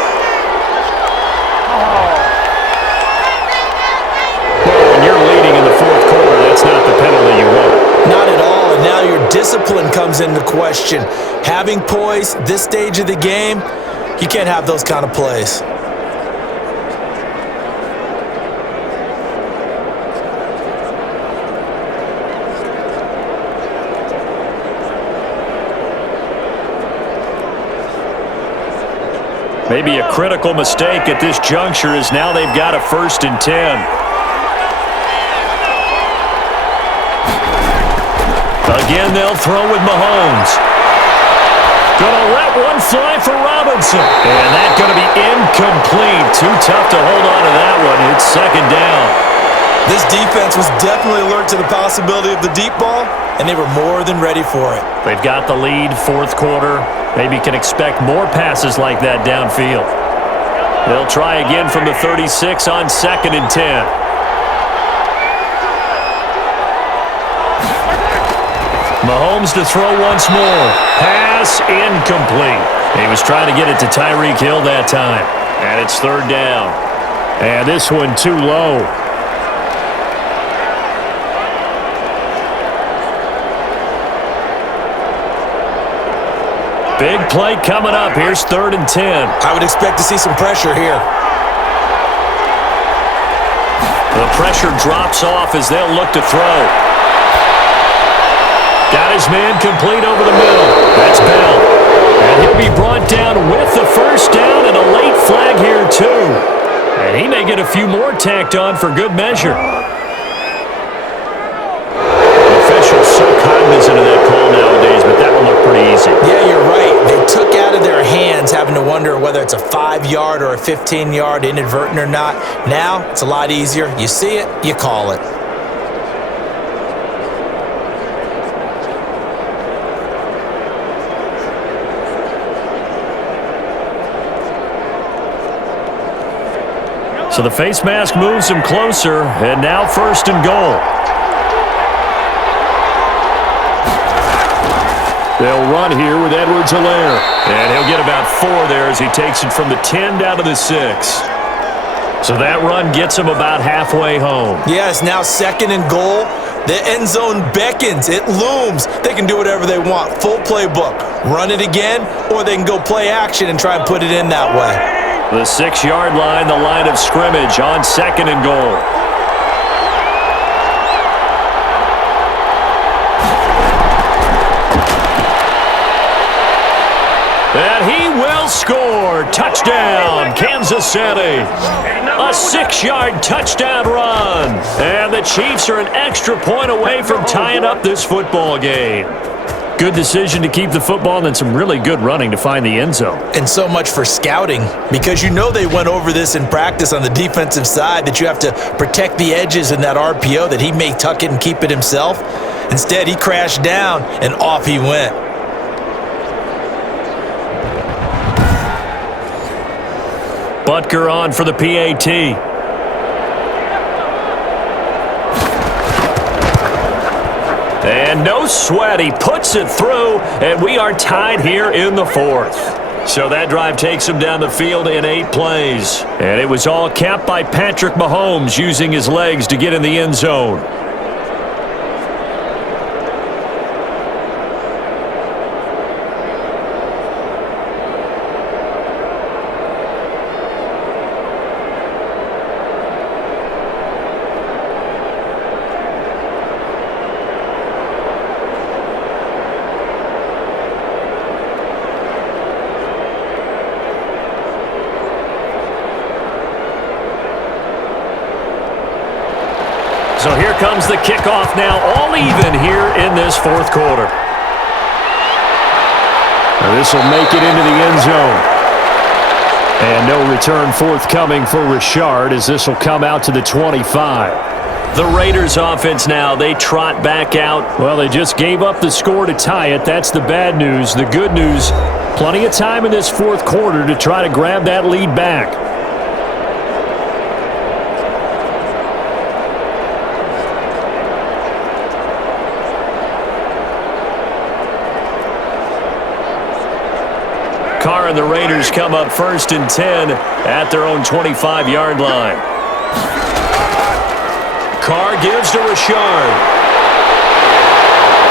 Well, when you're leading in the 4th quarter, that's not the penalty you want. Not at all, and now your discipline comes into question. Having poise this stage of the game, you can't have those kind of plays. Maybe a critical mistake at this juncture is now they've got a 1st and 10. Again, they'll throw with Mahomes. Gonna let one fly for Robinson. And that's gonna be incomplete. Too tough to hold on to that one. It's 2nd down. This defense was definitely alert to the possibility of the deep ball, and they were more than ready for it. They've got the lead, 4th quarter. Maybe can expect more passes like that downfield. They'll try again from the 36 on 2nd and 10. Mahomes to throw once more. Pass incomplete. He was trying to get it to Tyreek Hill that time. And it's third down. And this one too low. Big play coming up. Here's 3rd and 10. I would expect to see some pressure here. The pressure drops off as they'll look to throw. Got his man complete over the middle. That's Bell. And he'll be brought down with the first down and a late flag here too. And he may get a few more tacked on for good measure. The officials so cognizant of that call nowadays, but that one looked pretty easy. Yeah, you're right. They took out of their hands having to wonder whether it's a 5-yard or a 15-yard inadvertent or not. Now, it's a lot easier. You see it, you call it. So the face mask moves him closer, and now 1st and goal. They'll run here with Edwards-Helaire. And he'll get about 4 there as he takes it from the 10 down to the 6. So that run gets him about halfway home. Yeah, it's now 2nd and goal. The end zone beckons. It looms. They can do whatever they want. Full playbook. Run it again, or they can go play action and try and put it in that way. The 6-yard line, the line of scrimmage on 2nd and goal. And he will score. Touchdown, Kansas City. A 6-yard touchdown run. And the Chiefs are an extra point away from tying up this football game. Good decision to keep the football and then some really good running to find the end zone. And so much for scouting, because you know they went over this in practice on the defensive side, that you have to protect the edges in that RPO, that he may tuck it and keep it himself. Instead, he crashed down, and off he went. Butker on for the PAT. And no sweat, he puts it through, and we are tied here in the 4th. So that drive takes him down the field in 8 plays. And it was all capped by Patrick Mahomes using his legs to get in the end zone. So here comes the kickoff now, all even here in this 4th quarter. This will make it into the end zone. And no return forthcoming for Richard as this will come out to the 25. The Raiders offense now, they trot back out. Well, they just gave up the score to tie it. That's the bad news. The good news, plenty of time in this 4th quarter to try to grab that lead back. Carr and the Raiders come up 1st and 10 at their own 25-yard line. Carr gives to Richard.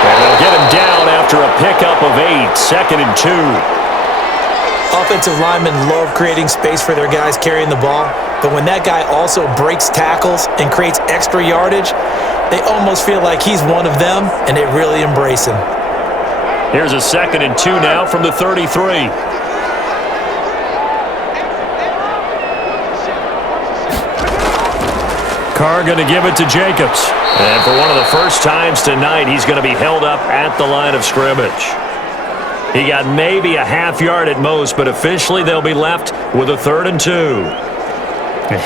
And they'll get him down after a pickup of 8, 2nd and 2. Offensive linemen love creating space for their guys carrying the ball, but when that guy also breaks tackles and creates extra yardage, they almost feel like he's one of them, and they really embrace him. Here's a 2nd and 2 now from the 33. Carr going to give it to Jacobs. And for one of the first times tonight, he's going to be held up at the line of scrimmage. He got maybe a half yard at most, but officially they'll be left with a 3rd and 2.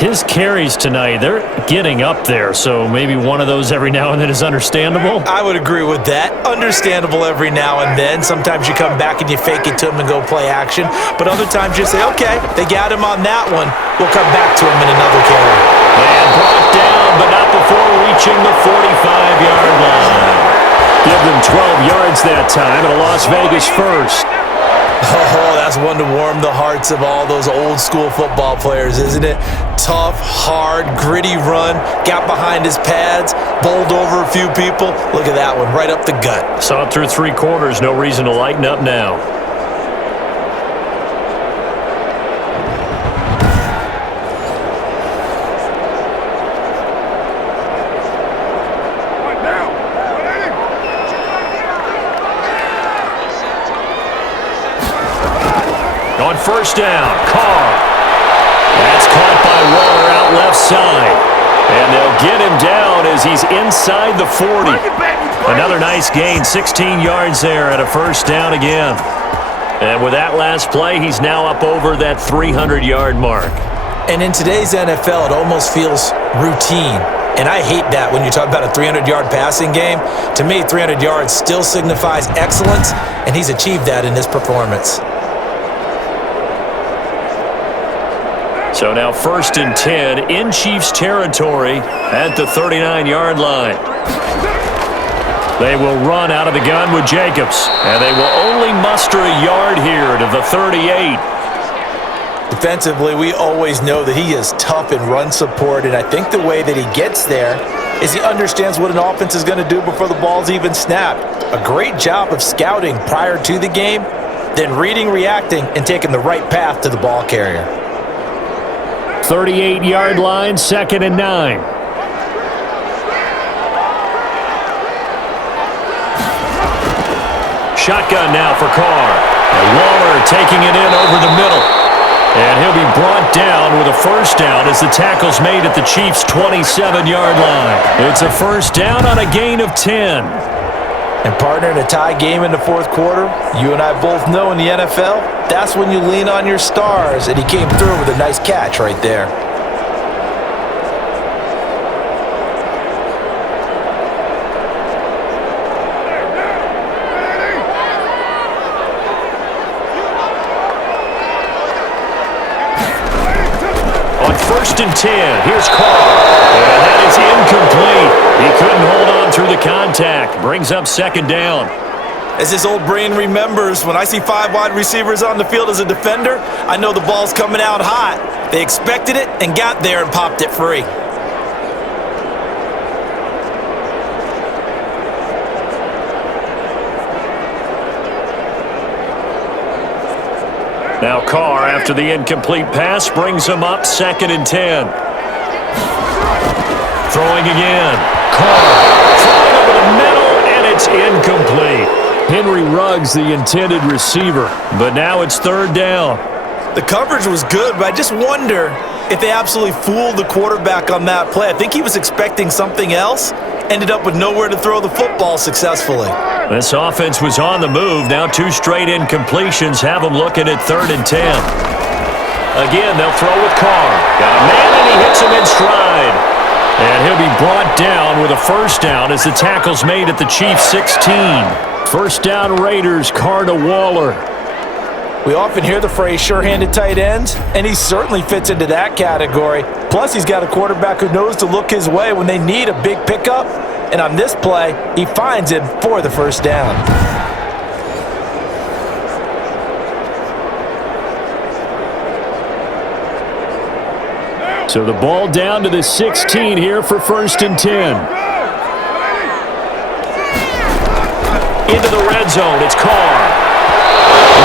His carries tonight, they're getting up there, so maybe one of those every now and then is understandable. I would agree with that. Understandable every now and then. Sometimes you come back and you fake it to him and go play action. But other times you say, okay, they got him on that one. We'll come back to him in another carry. And brought down, but not before reaching the 45-yard line. Give them 12 yards that time and a Las Vegas first. Oh, that's one to warm the hearts of all those old school football players, isn't it? Tough, hard, gritty run, got behind his pads, bowled over a few people. Look at that one, right up the gut. Saw it through 3 quarters, no reason to lighten up now. On first down, Carr. That's caught by Waller out left side. And they'll get him down as he's inside the 40. Another nice gain, 16 yards there at a first down again. And with that last play, he's now up over that 300-yard mark. And in today's NFL, it almost feels routine. And I hate that when you talk about a 300-yard passing game. To me, 300 yards still signifies excellence, and he's achieved that in this performance. So now 1st and 10 in Chiefs territory at the 39-yard line. They will run out of the gun with Jacobs, and they will only muster a yard here to the 38. Defensively, we always know that he is tough in run support, and I think the way that he gets there is he understands what an offense is going to do before the ball's even snapped. A great job of scouting prior to the game, then reading, reacting, and taking the right path to the ball carrier. 38-yard line, 2nd and 9. Shotgun now for Carr. And Waller taking it in over the middle. And he'll be brought down with a first down as the tackle's made at the Chiefs' 27-yard line. It's a first down on a gain of 10. And partner, in a tie game in the 4th quarter, you and I both know in the NFL, that's when you lean on your stars, and he came through with a nice catch right there. On 1st and 10, here's Carr. And that is incomplete. He couldn't hold on through the contact. Brings up 2nd down. As his old brain remembers, when I see 5 wide receivers on the field as a defender, I know the ball's coming out hot. They expected it and got there and popped it free. Now Carr, after the incomplete pass, brings him up 2nd and 10. Throwing again. Carr throwing over the middle, and it's incomplete. Henry Ruggs, the intended receiver, but now it's 3rd down. The coverage was good, but I just wonder if they absolutely fooled the quarterback on that play. I think he was expecting something else, ended up with nowhere to throw the football successfully. This offense was on the move. Now 2 straight incompletions have them looking at 3rd and 10. Again, they'll throw with Carr. Got a man, and he hits him in stride. And he'll be brought down with a first down as the tackle's made at the Chiefs' 16. First down Raiders, Carr to Waller. We often hear the phrase sure-handed tight ends, and he certainly fits into that category. Plus, he's got a quarterback who knows to look his way when they need a big pickup. And on this play, he finds him for the first down. So the ball down to the 16 here for 1st and 10. Into the red zone, it's Carr.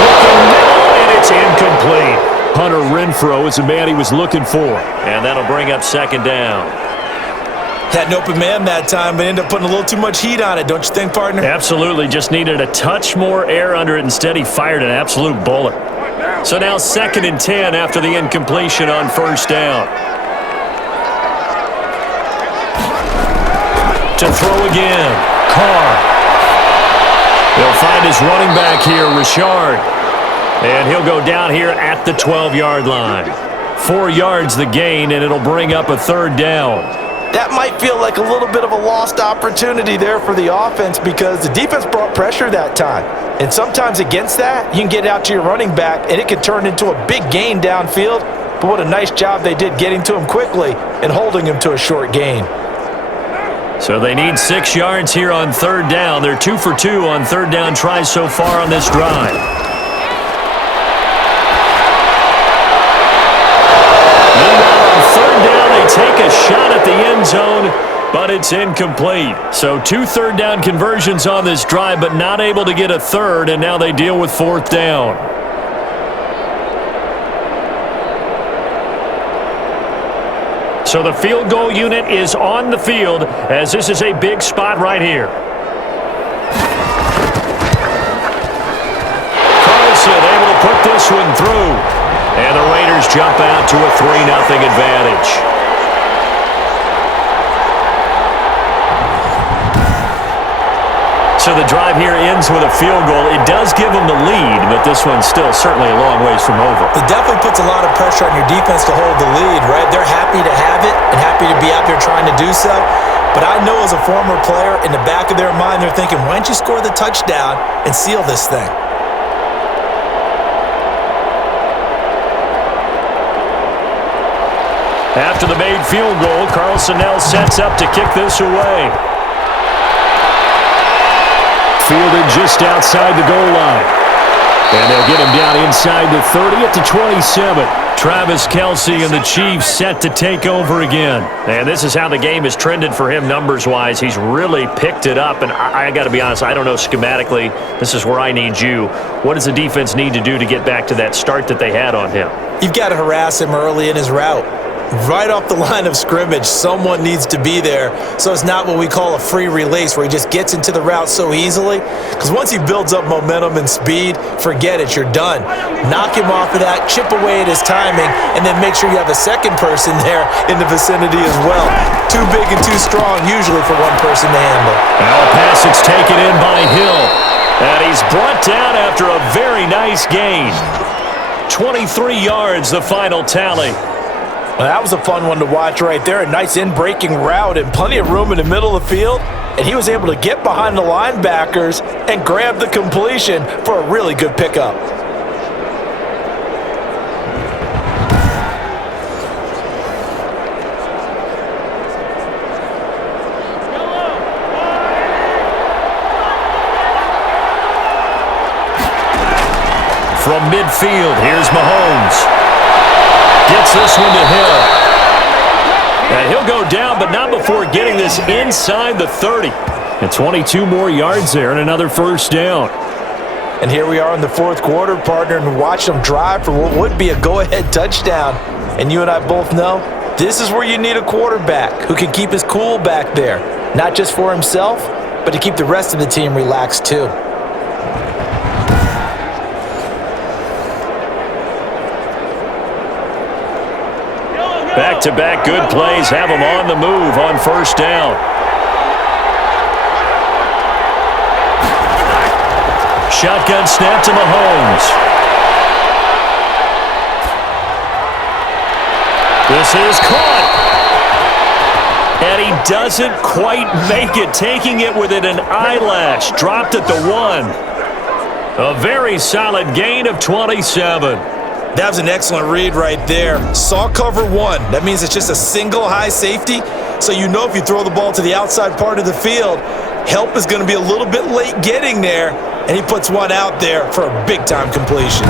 Looking middle, and it's incomplete. Hunter Renfrow is the man he was looking for. And that'll bring up 2nd down. Had an open man that time, but ended up putting a little too much heat on it, don't you think, partner? Absolutely. Just needed a touch more air under it. Instead, he fired an absolute bullet. So now 2nd and 10 after the incompletion on first down. To throw again. Carr. They'll find his running back here, Richard. And he'll go down here at the 12-yard line. 4 yards the gain, and it'll bring up a 3rd down. That might feel like a little bit of a lost opportunity there for the offense because the defense brought pressure that time. And sometimes against that, you can get out to your running back, and it can turn into a big gain downfield. But what a nice job they did getting to him quickly and holding him to a short gain. So they need 6 yards here on third down. They're 2 for 2 on third down tries so far on this drive. Meanwhile, on third down, they take a shot at the end zone, but it's incomplete. So 2 third down conversions on this drive, but not able to get a third, and now they deal with fourth down. So the field goal unit is on the field as this is a big spot right here. Carlson able to put this one through. And the Raiders jump out to a 3-0 advantage. So the drive here ends with a field goal. It does give them the lead, but this one's still certainly a long ways from over. It definitely puts a lot of pressure on your defense to hold the lead, right? They're happy to have it and happy to be out there trying to do so. But I know as a former player, in the back of their mind, they're thinking, why don't you score the touchdown and seal this thing? After the made field goal, Carlson now sets up to kick this away. Fielded just outside the goal line. And they'll get him down inside the 30 at the 27. Travis Kelce and the Chiefs set to take over again. And this is how the game has trended for him numbers-wise. He's really picked it up. And I got to be honest, I don't know schematically. This is where I need you. What does the defense need to do to get back to that start that they had on him? You've got to harass him early in his route. Right off the line of scrimmage, someone needs to be there. So it's not what we call a free release where he just gets into the route so easily. Because once he builds up momentum and speed, forget it, you're done. Knock him off of that, chip away at his timing, and then make sure you have a second person there in the vicinity as well. Too big and too strong usually for one person to handle. Now a pass that's taken in by Hill. And he's brought down after a very nice gain. 23 yards, the final tally. Well, that was a fun one to watch right there. A nice in-breaking route and plenty of room in the middle of the field. And he was able to get behind the linebackers and grab the completion for a really good pickup. From midfield, here's Mahomes. Gets this one to Hill. And he'll go down, but not before getting this inside the 30. And 22 more yards there and another first down. And here we are in the fourth quarter, partner, and watch them drive for what would be a go-ahead touchdown. And you and I both know this is where you need a quarterback who can keep his cool back there. Not just for himself, but to keep the rest of the team relaxed too. Back-to-back good plays have him on the move on first down. Shotgun snap to Mahomes. This is caught. And he doesn't quite make it, taking it within an eyelash. Dropped at the 1. A very solid gain of 27. That was an excellent read right there. Saw cover 1. That means it's just a single high safety. So you know if you throw the ball to the outside part of the field, help is going to be a little bit late getting there. And he puts one out there for a big-time completion.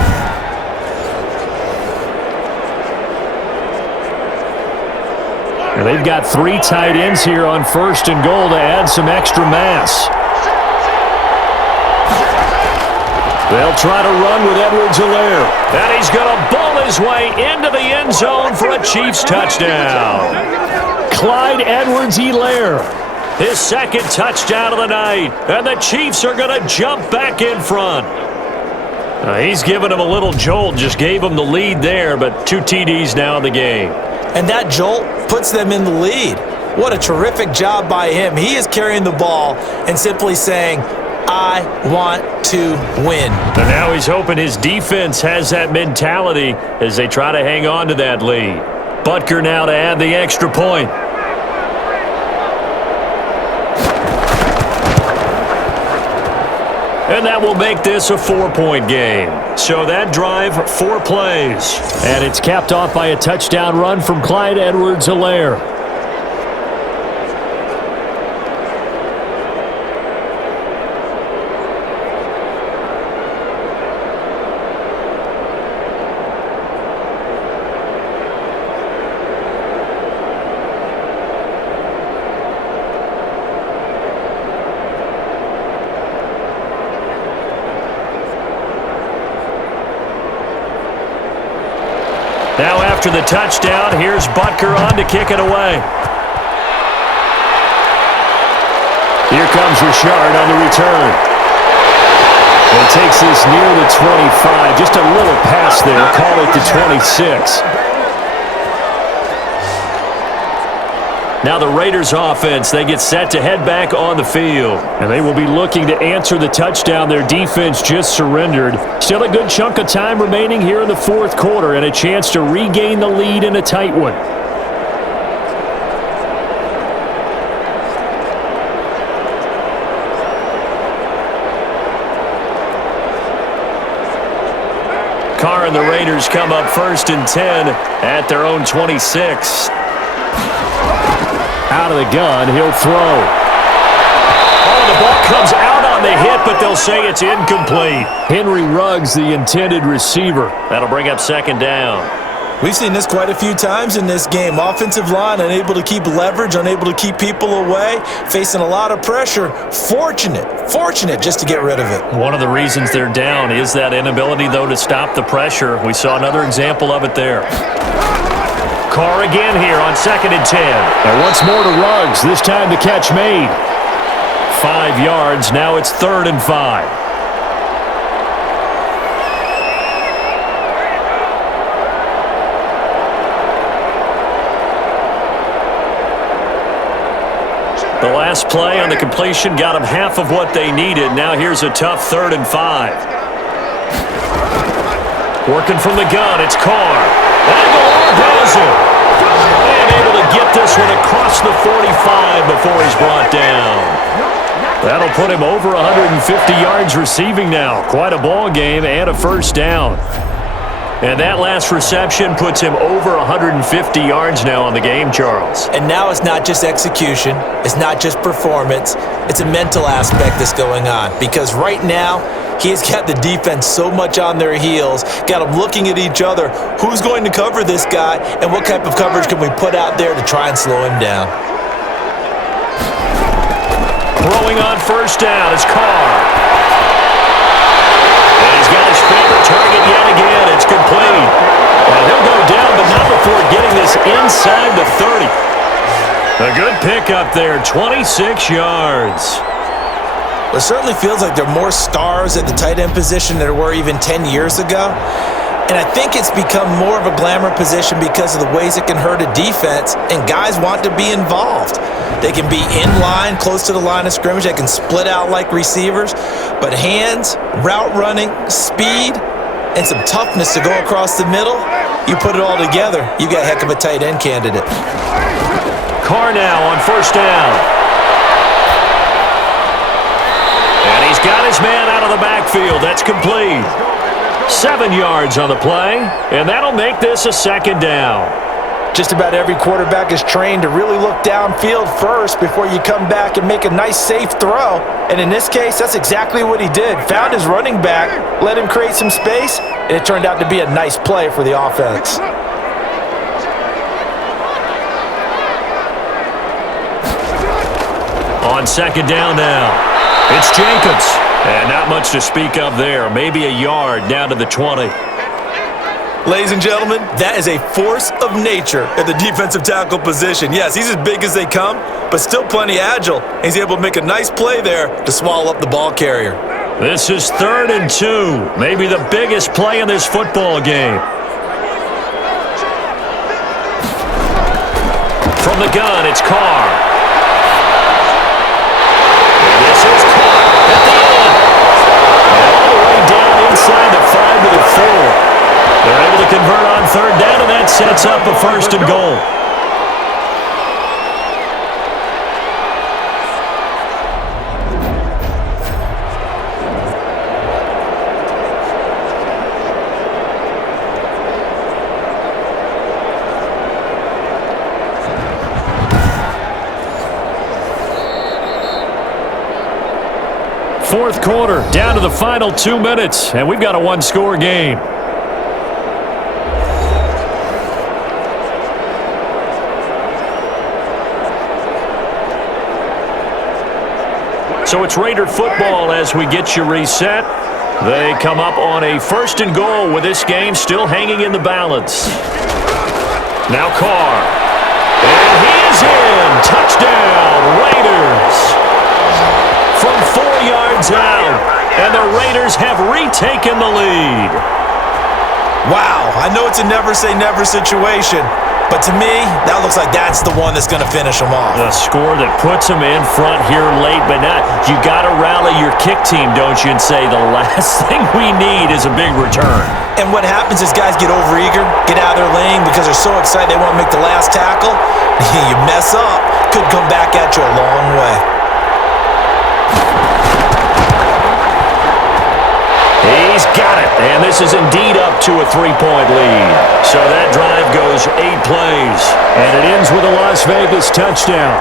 And they've got 3 tight ends here on first and goal to add some extra mass. They'll try to run with Edwards-Helaire. And he's going to ball his way into the end zone for a Chiefs touchdown. Clyde Edwards-Helaire, his second touchdown of the night. And the Chiefs are going to jump back in front. He's giving him a little jolt, just gave him the lead there, but 2 TDs now in the game. And that jolt puts them in the lead. What a terrific job by him. He is carrying the ball and simply saying, I want to win. And now he's hoping his defense has that mentality as they try to hang on to that lead. Butker now to add the extra point. And that will make this a 4-point game. So that drive, 4 plays. And it's capped off by a touchdown run from Clyde Edwards-Helaire. Now after the touchdown, here's Butker on to kick it away. Here comes Richard on the return. He takes this near the 25. Just a little pass there. Call it the 26. Now the Raiders offense, they get set to head back on the field. And they will be looking to answer the touchdown their defense just surrendered. Still a good chunk of time remaining here in the fourth quarter and a chance to regain the lead in a tight one. Carr and the Raiders come up 1st and 10 at their own 26. Out of the gun, he'll throw. Oh, the ball comes out on the hit, but they'll say it's incomplete. Henry Ruggs, the intended receiver. That'll bring up 2nd down. We've seen this quite a few times in this game. Offensive line unable to keep leverage, unable to keep people away, facing a lot of pressure. Fortunate just to get rid of it. One of the reasons they're down is that inability, though, to stop the pressure. We saw another example of it there. Carr again here on 2nd and 10. And once more to Ruggs, this time the catch made. 5 yards, now it's 3rd and 5. The last play on the completion got them half of what they needed. Now here's a tough 3rd and 5. Working from the gun, it's Carr. Aguilar has it. And able to get this one across the 45 before he's brought down. That'll put him over 150 yards receiving now. Quite a ball game and a 1st down. And that last reception puts him over 150 yards now on the game, Charles. And now it's not just execution. It's not just performance. It's a mental aspect that's going on. Because right now, he's got the defense so much on their heels, got them looking at each other. Who's going to cover this guy, and what type of coverage can we put out there to try and slow him down? Throwing on 1st down is Carr. And he's got his favorite target yet again. It's complete. And he'll go down, but not before getting this inside the 30. A good pickup there, 26 yards. It certainly feels like there are more stars at the tight end position than there were even 10 years ago. And I think it's become more of a glamour position because of the ways it can hurt a defense, and guys want to be involved. They can be in line, close to the line of scrimmage. They can split out like receivers. But hands, route running, speed, and some toughness to go across the middle, you put it all together, you got a heck of a tight end candidate. Carr now on 1st down. And he's got his man out of the backfield. That's complete. 7 yards on the play, and that'll make this a 2nd down. Just about every quarterback is trained to really look downfield first before you come back and make a nice, safe throw. And in this case, that's exactly what he did. Found his running back, let him create some space, and it turned out to be a nice play for the offense. On 2nd down now, it's Jacobs. And not much to speak of there. Maybe a yard down to the 20. Ladies and gentlemen, that is a force of nature at the defensive tackle position. Yes, he's as big as they come, but still plenty agile. He's able to make a nice play there to swallow up the ball carrier. This is 3rd and 2. Maybe the biggest play in this football game. From the gun, it's Carr. And this is Carr at the end. And all the way down inside the 5 to the 4. They're able to convert on 3rd down, and that sets up a 1st and goal. Fourth quarter, down to the final 2 minutes, and we've got a one-score game. So it's Raider football as we get you reset. They come up on a 1st and goal with this game still hanging in the balance. Now Carr. And he is in. Touchdown, Raiders. From 4 yards out. And the Raiders have retaken the lead. Wow, I know it's a never-say-never situation, but to me, that looks like that's the one that's going to finish them off. The score that puts them in front here late, but not. You got to rally your kick team, don't you, and say the last thing we need is a big return. And what happens is guys get overeager, get out of their lane because they're so excited they want to make the last tackle. You mess up, could come back at you a long way. He's got it, and this is indeed up to a 3-point lead. So that drive goes 8 plays, and it ends with a Las Vegas touchdown.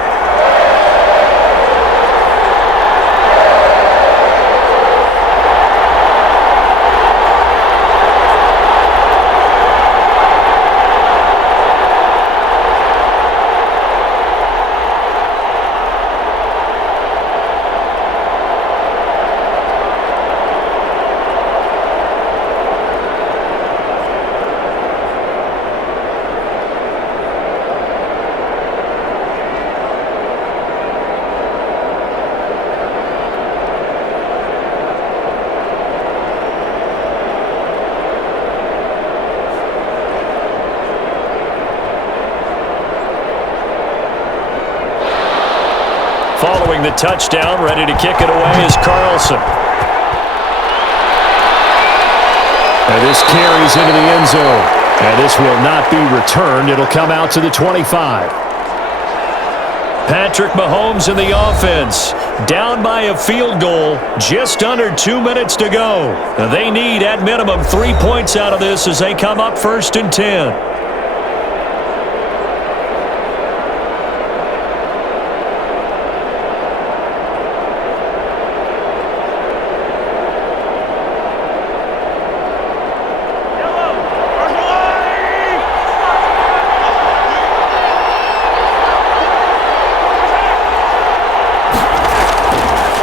Following the touchdown, ready to kick it away is Carlson. And this carries into the end zone. And this will not be returned. It'll come out to the 25. Patrick Mahomes in the offense. Down by a field goal. Just under 2 minutes to go. They need, at minimum, 3 points out of this as they come up 1st and 10.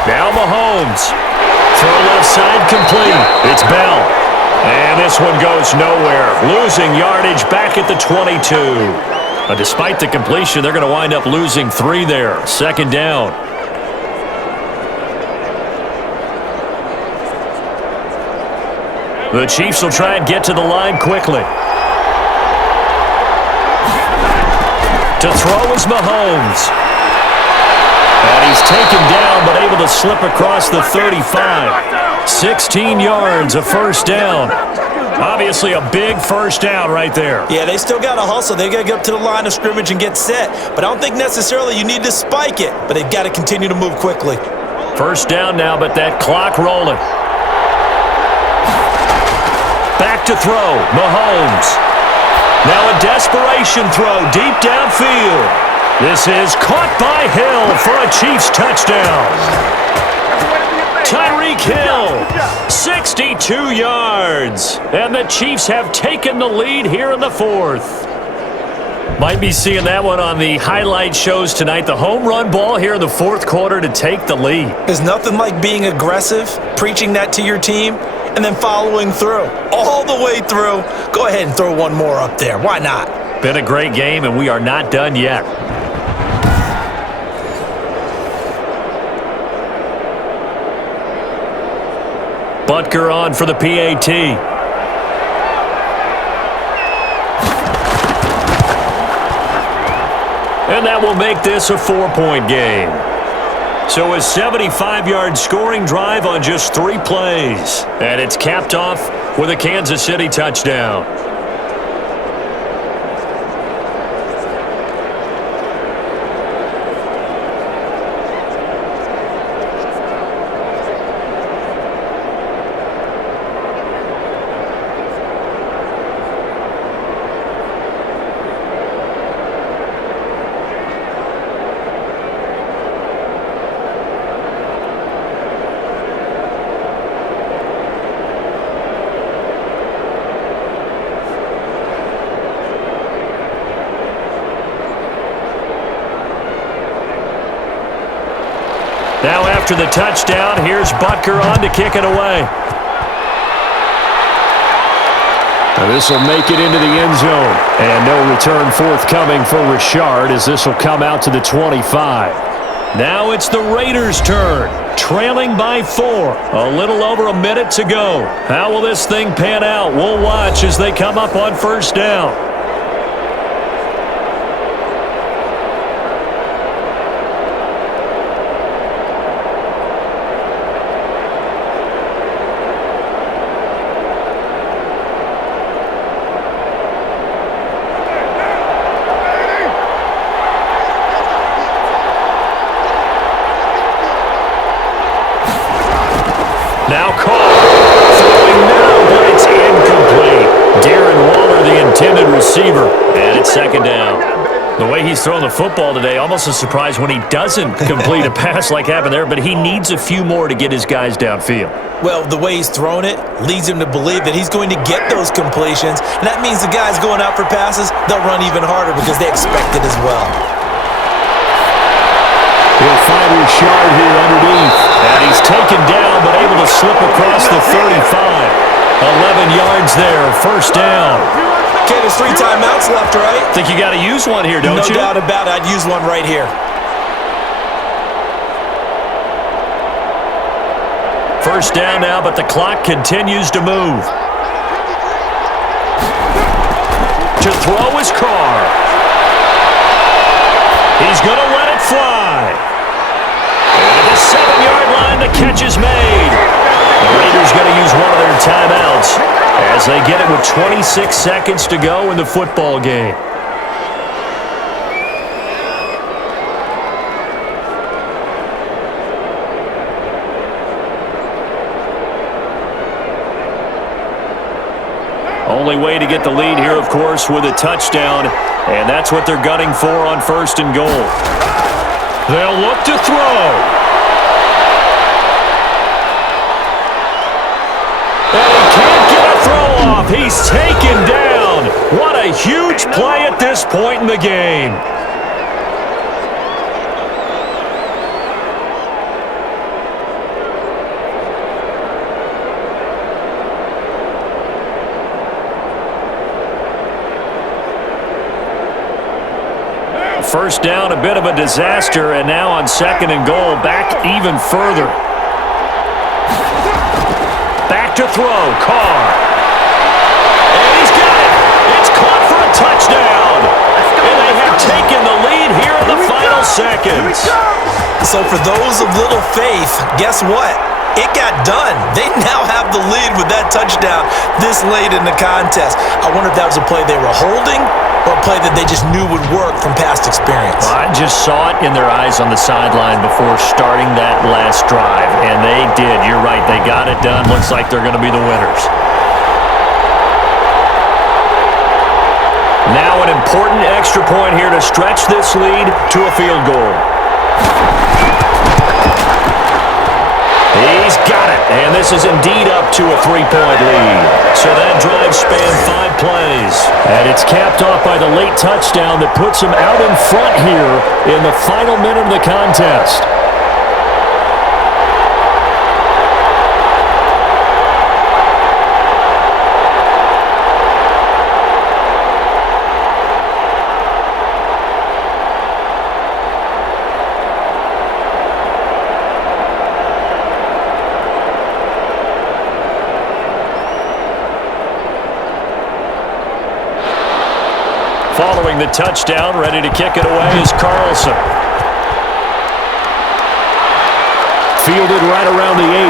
Now Mahomes. Throw left side complete. It's Bell. And this one goes nowhere. Losing yardage back at the 22. Despite the completion, they're going to wind up losing 3 there. 2nd down. The Chiefs will try and get to the line quickly. To throw is Mahomes. And he's taken down, but able to slip across the 35. 16 yards, a 1st down. Obviously a big 1st down right there. Yeah, they still got to hustle. They got to get up to the line of scrimmage and get set. But I don't think necessarily you need to spike it. But they've got to continue to move quickly. 1st down now, but that clock rolling. Back to throw, Mahomes. Now a desperation throw deep downfield. This is caught by Hill for a Chiefs touchdown. Tyreek Hill, 62 yards. And the Chiefs have taken the lead here in the 4th. Might be seeing that one on the highlight shows tonight. The home run ball here in the 4th quarter to take the lead. There's nothing like being aggressive, preaching that to your team, and then following through. All the way through. Go ahead and throw one more up there. Why not? Been a great game, and we are not done yet. Butker on for the PAT. And that will make this a 4-point game. So a 75-yard scoring drive on just 3 plays. And it's capped off with a Kansas City touchdown. Now after the touchdown, here's Butker on to kick it away. This will make it into the end zone. And no return forthcoming for Richard as this will come out to the 25. Now it's the Raiders' turn, trailing by 4. A little over a minute to go. How will this thing pan out? We'll watch as they come up on first down. Now caught. Throwing now, but it's incomplete. Darren Waller, the intended receiver. And it's second down. The way he's throwing the football today, almost a surprise when he doesn't complete a pass like happened there, but he needs a few more to get his guys downfield. Well, the way he's thrown it leads him to believe that he's going to get those completions. And that means the guys going out for passes, they'll run even harder because they expect it as well. He'll find Richard here underneath. And he's taken down, but able to slip across the 35. 11 yards there, first down. Okay, there's 3 timeouts left, right? Think you got to use one here, don't you? No doubt about it. I'd use one right here. First down now, but the clock continues to move. To throw his car. He's going to let it fly. At the 7-yard line, the catch is made. The Raiders going to use one of their timeouts as they get it with 26 seconds to go in the football game. Only way to get the lead here, of course, with a touchdown, and that's what they're gunning for on first and goal. They'll look to throw. And he can't get a throw off. He's taken down. What a huge play at this point in the game. First down, a bit of a disaster, and now on second and goal, back even further. Back to throw, Carr. And he's got it. It's caught for a touchdown. And they have taken the lead here in the final seconds. So for those of little faith, guess what? It got done. They now have the lead with that touchdown this late in the contest. I wonder if that was a play they were holding or a play that they just knew would work from past experience. Well, I just saw it in their eyes on the sideline before starting that last drive, and they did. You're right. They got it done. Looks like they're going to be the winners. Now an important extra point here to stretch this lead to a field goal. He's got it, and this is indeed up to a 3-point lead. So that drive spanned 5 plays, and it's capped off by the late touchdown that puts him out in front here in the final minute of the contest. Following the touchdown, ready to kick it away is Carlson. Fielded right around the 8.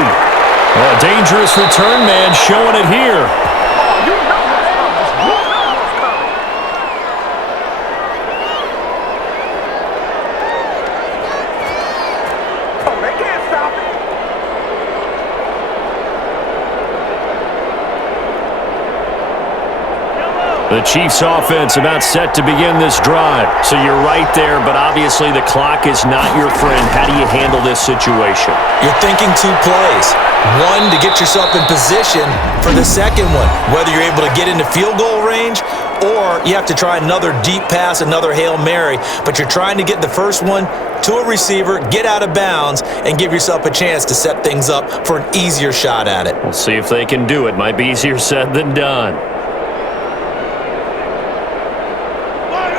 A dangerous return man showing it here. The Chiefs offense about set to begin this drive. So you're right there, but obviously the clock is not your friend. How do you handle this situation? You're thinking 2 plays. One, to get yourself in position for the second one, whether you're able to get into field goal range or you have to try another deep pass, another Hail Mary. But you're trying to get the first one to a receiver, get out of bounds, and give yourself a chance to set things up for an easier shot at it. We'll see if they can do it. Might be easier said than done.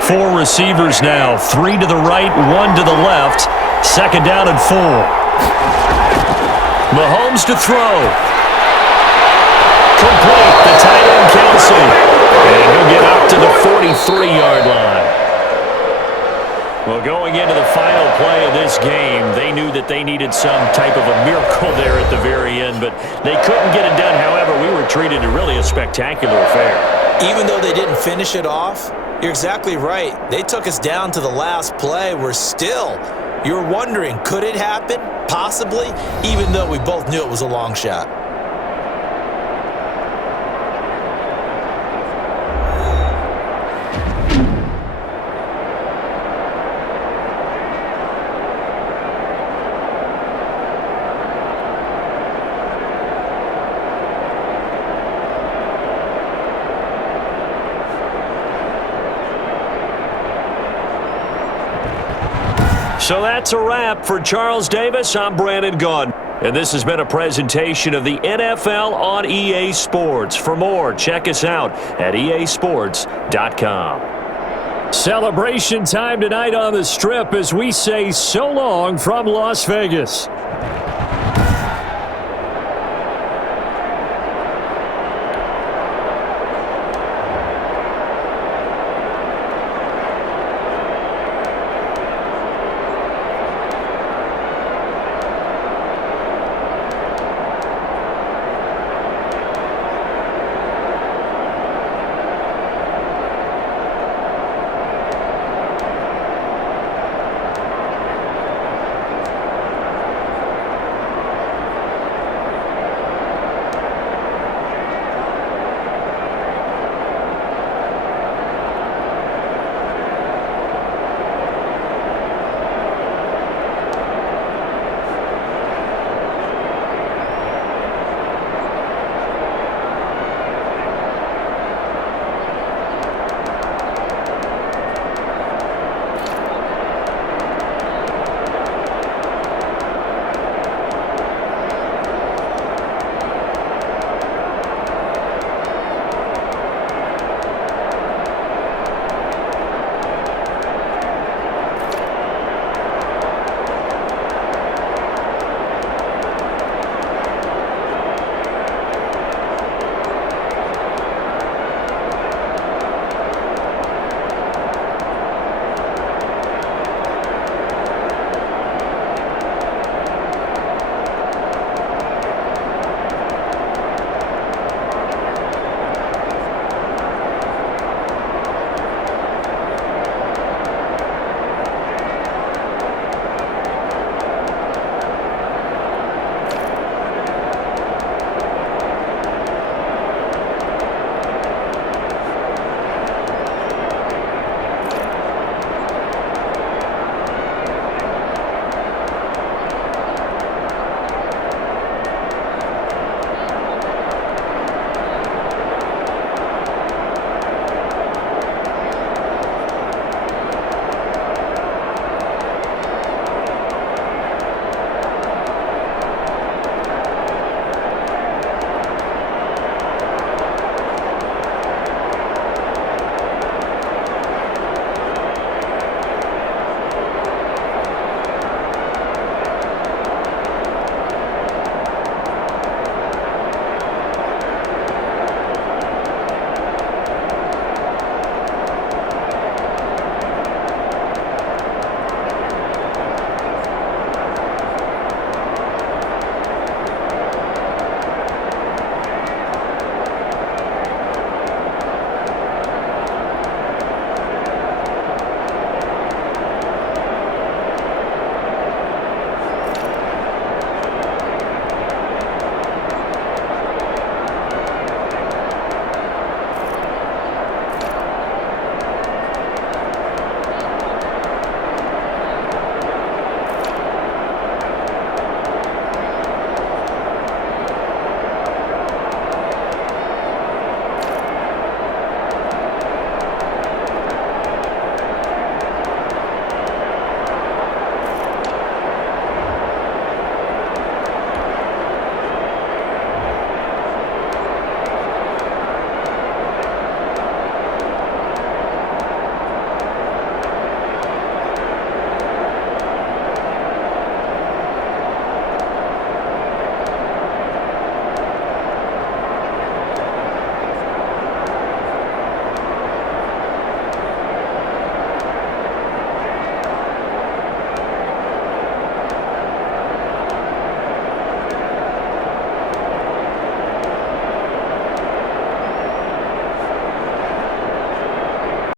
4 receivers now, 3 to the right, 1 to the left. Second down and 4. Mahomes to throw. Complete. The tight end Kelsey. And he'll get up to the 43-yard line. Well, going into the final play of this game, they knew that they needed some type of a miracle there at the very end, but they couldn't get it done. However, we were treated to really a spectacular affair. Even though they didn't finish it off, you're exactly right. They took us down to the last play. You're wondering, could it happen? Possibly, even though we both knew it was a long shot. So that's a wrap for Charles Davis. I'm Brandon Gaudin. And this has been a presentation of the NFL on EA Sports. For more, check us out at easports.com. Celebration time tonight on the Strip as we say so long from Las Vegas.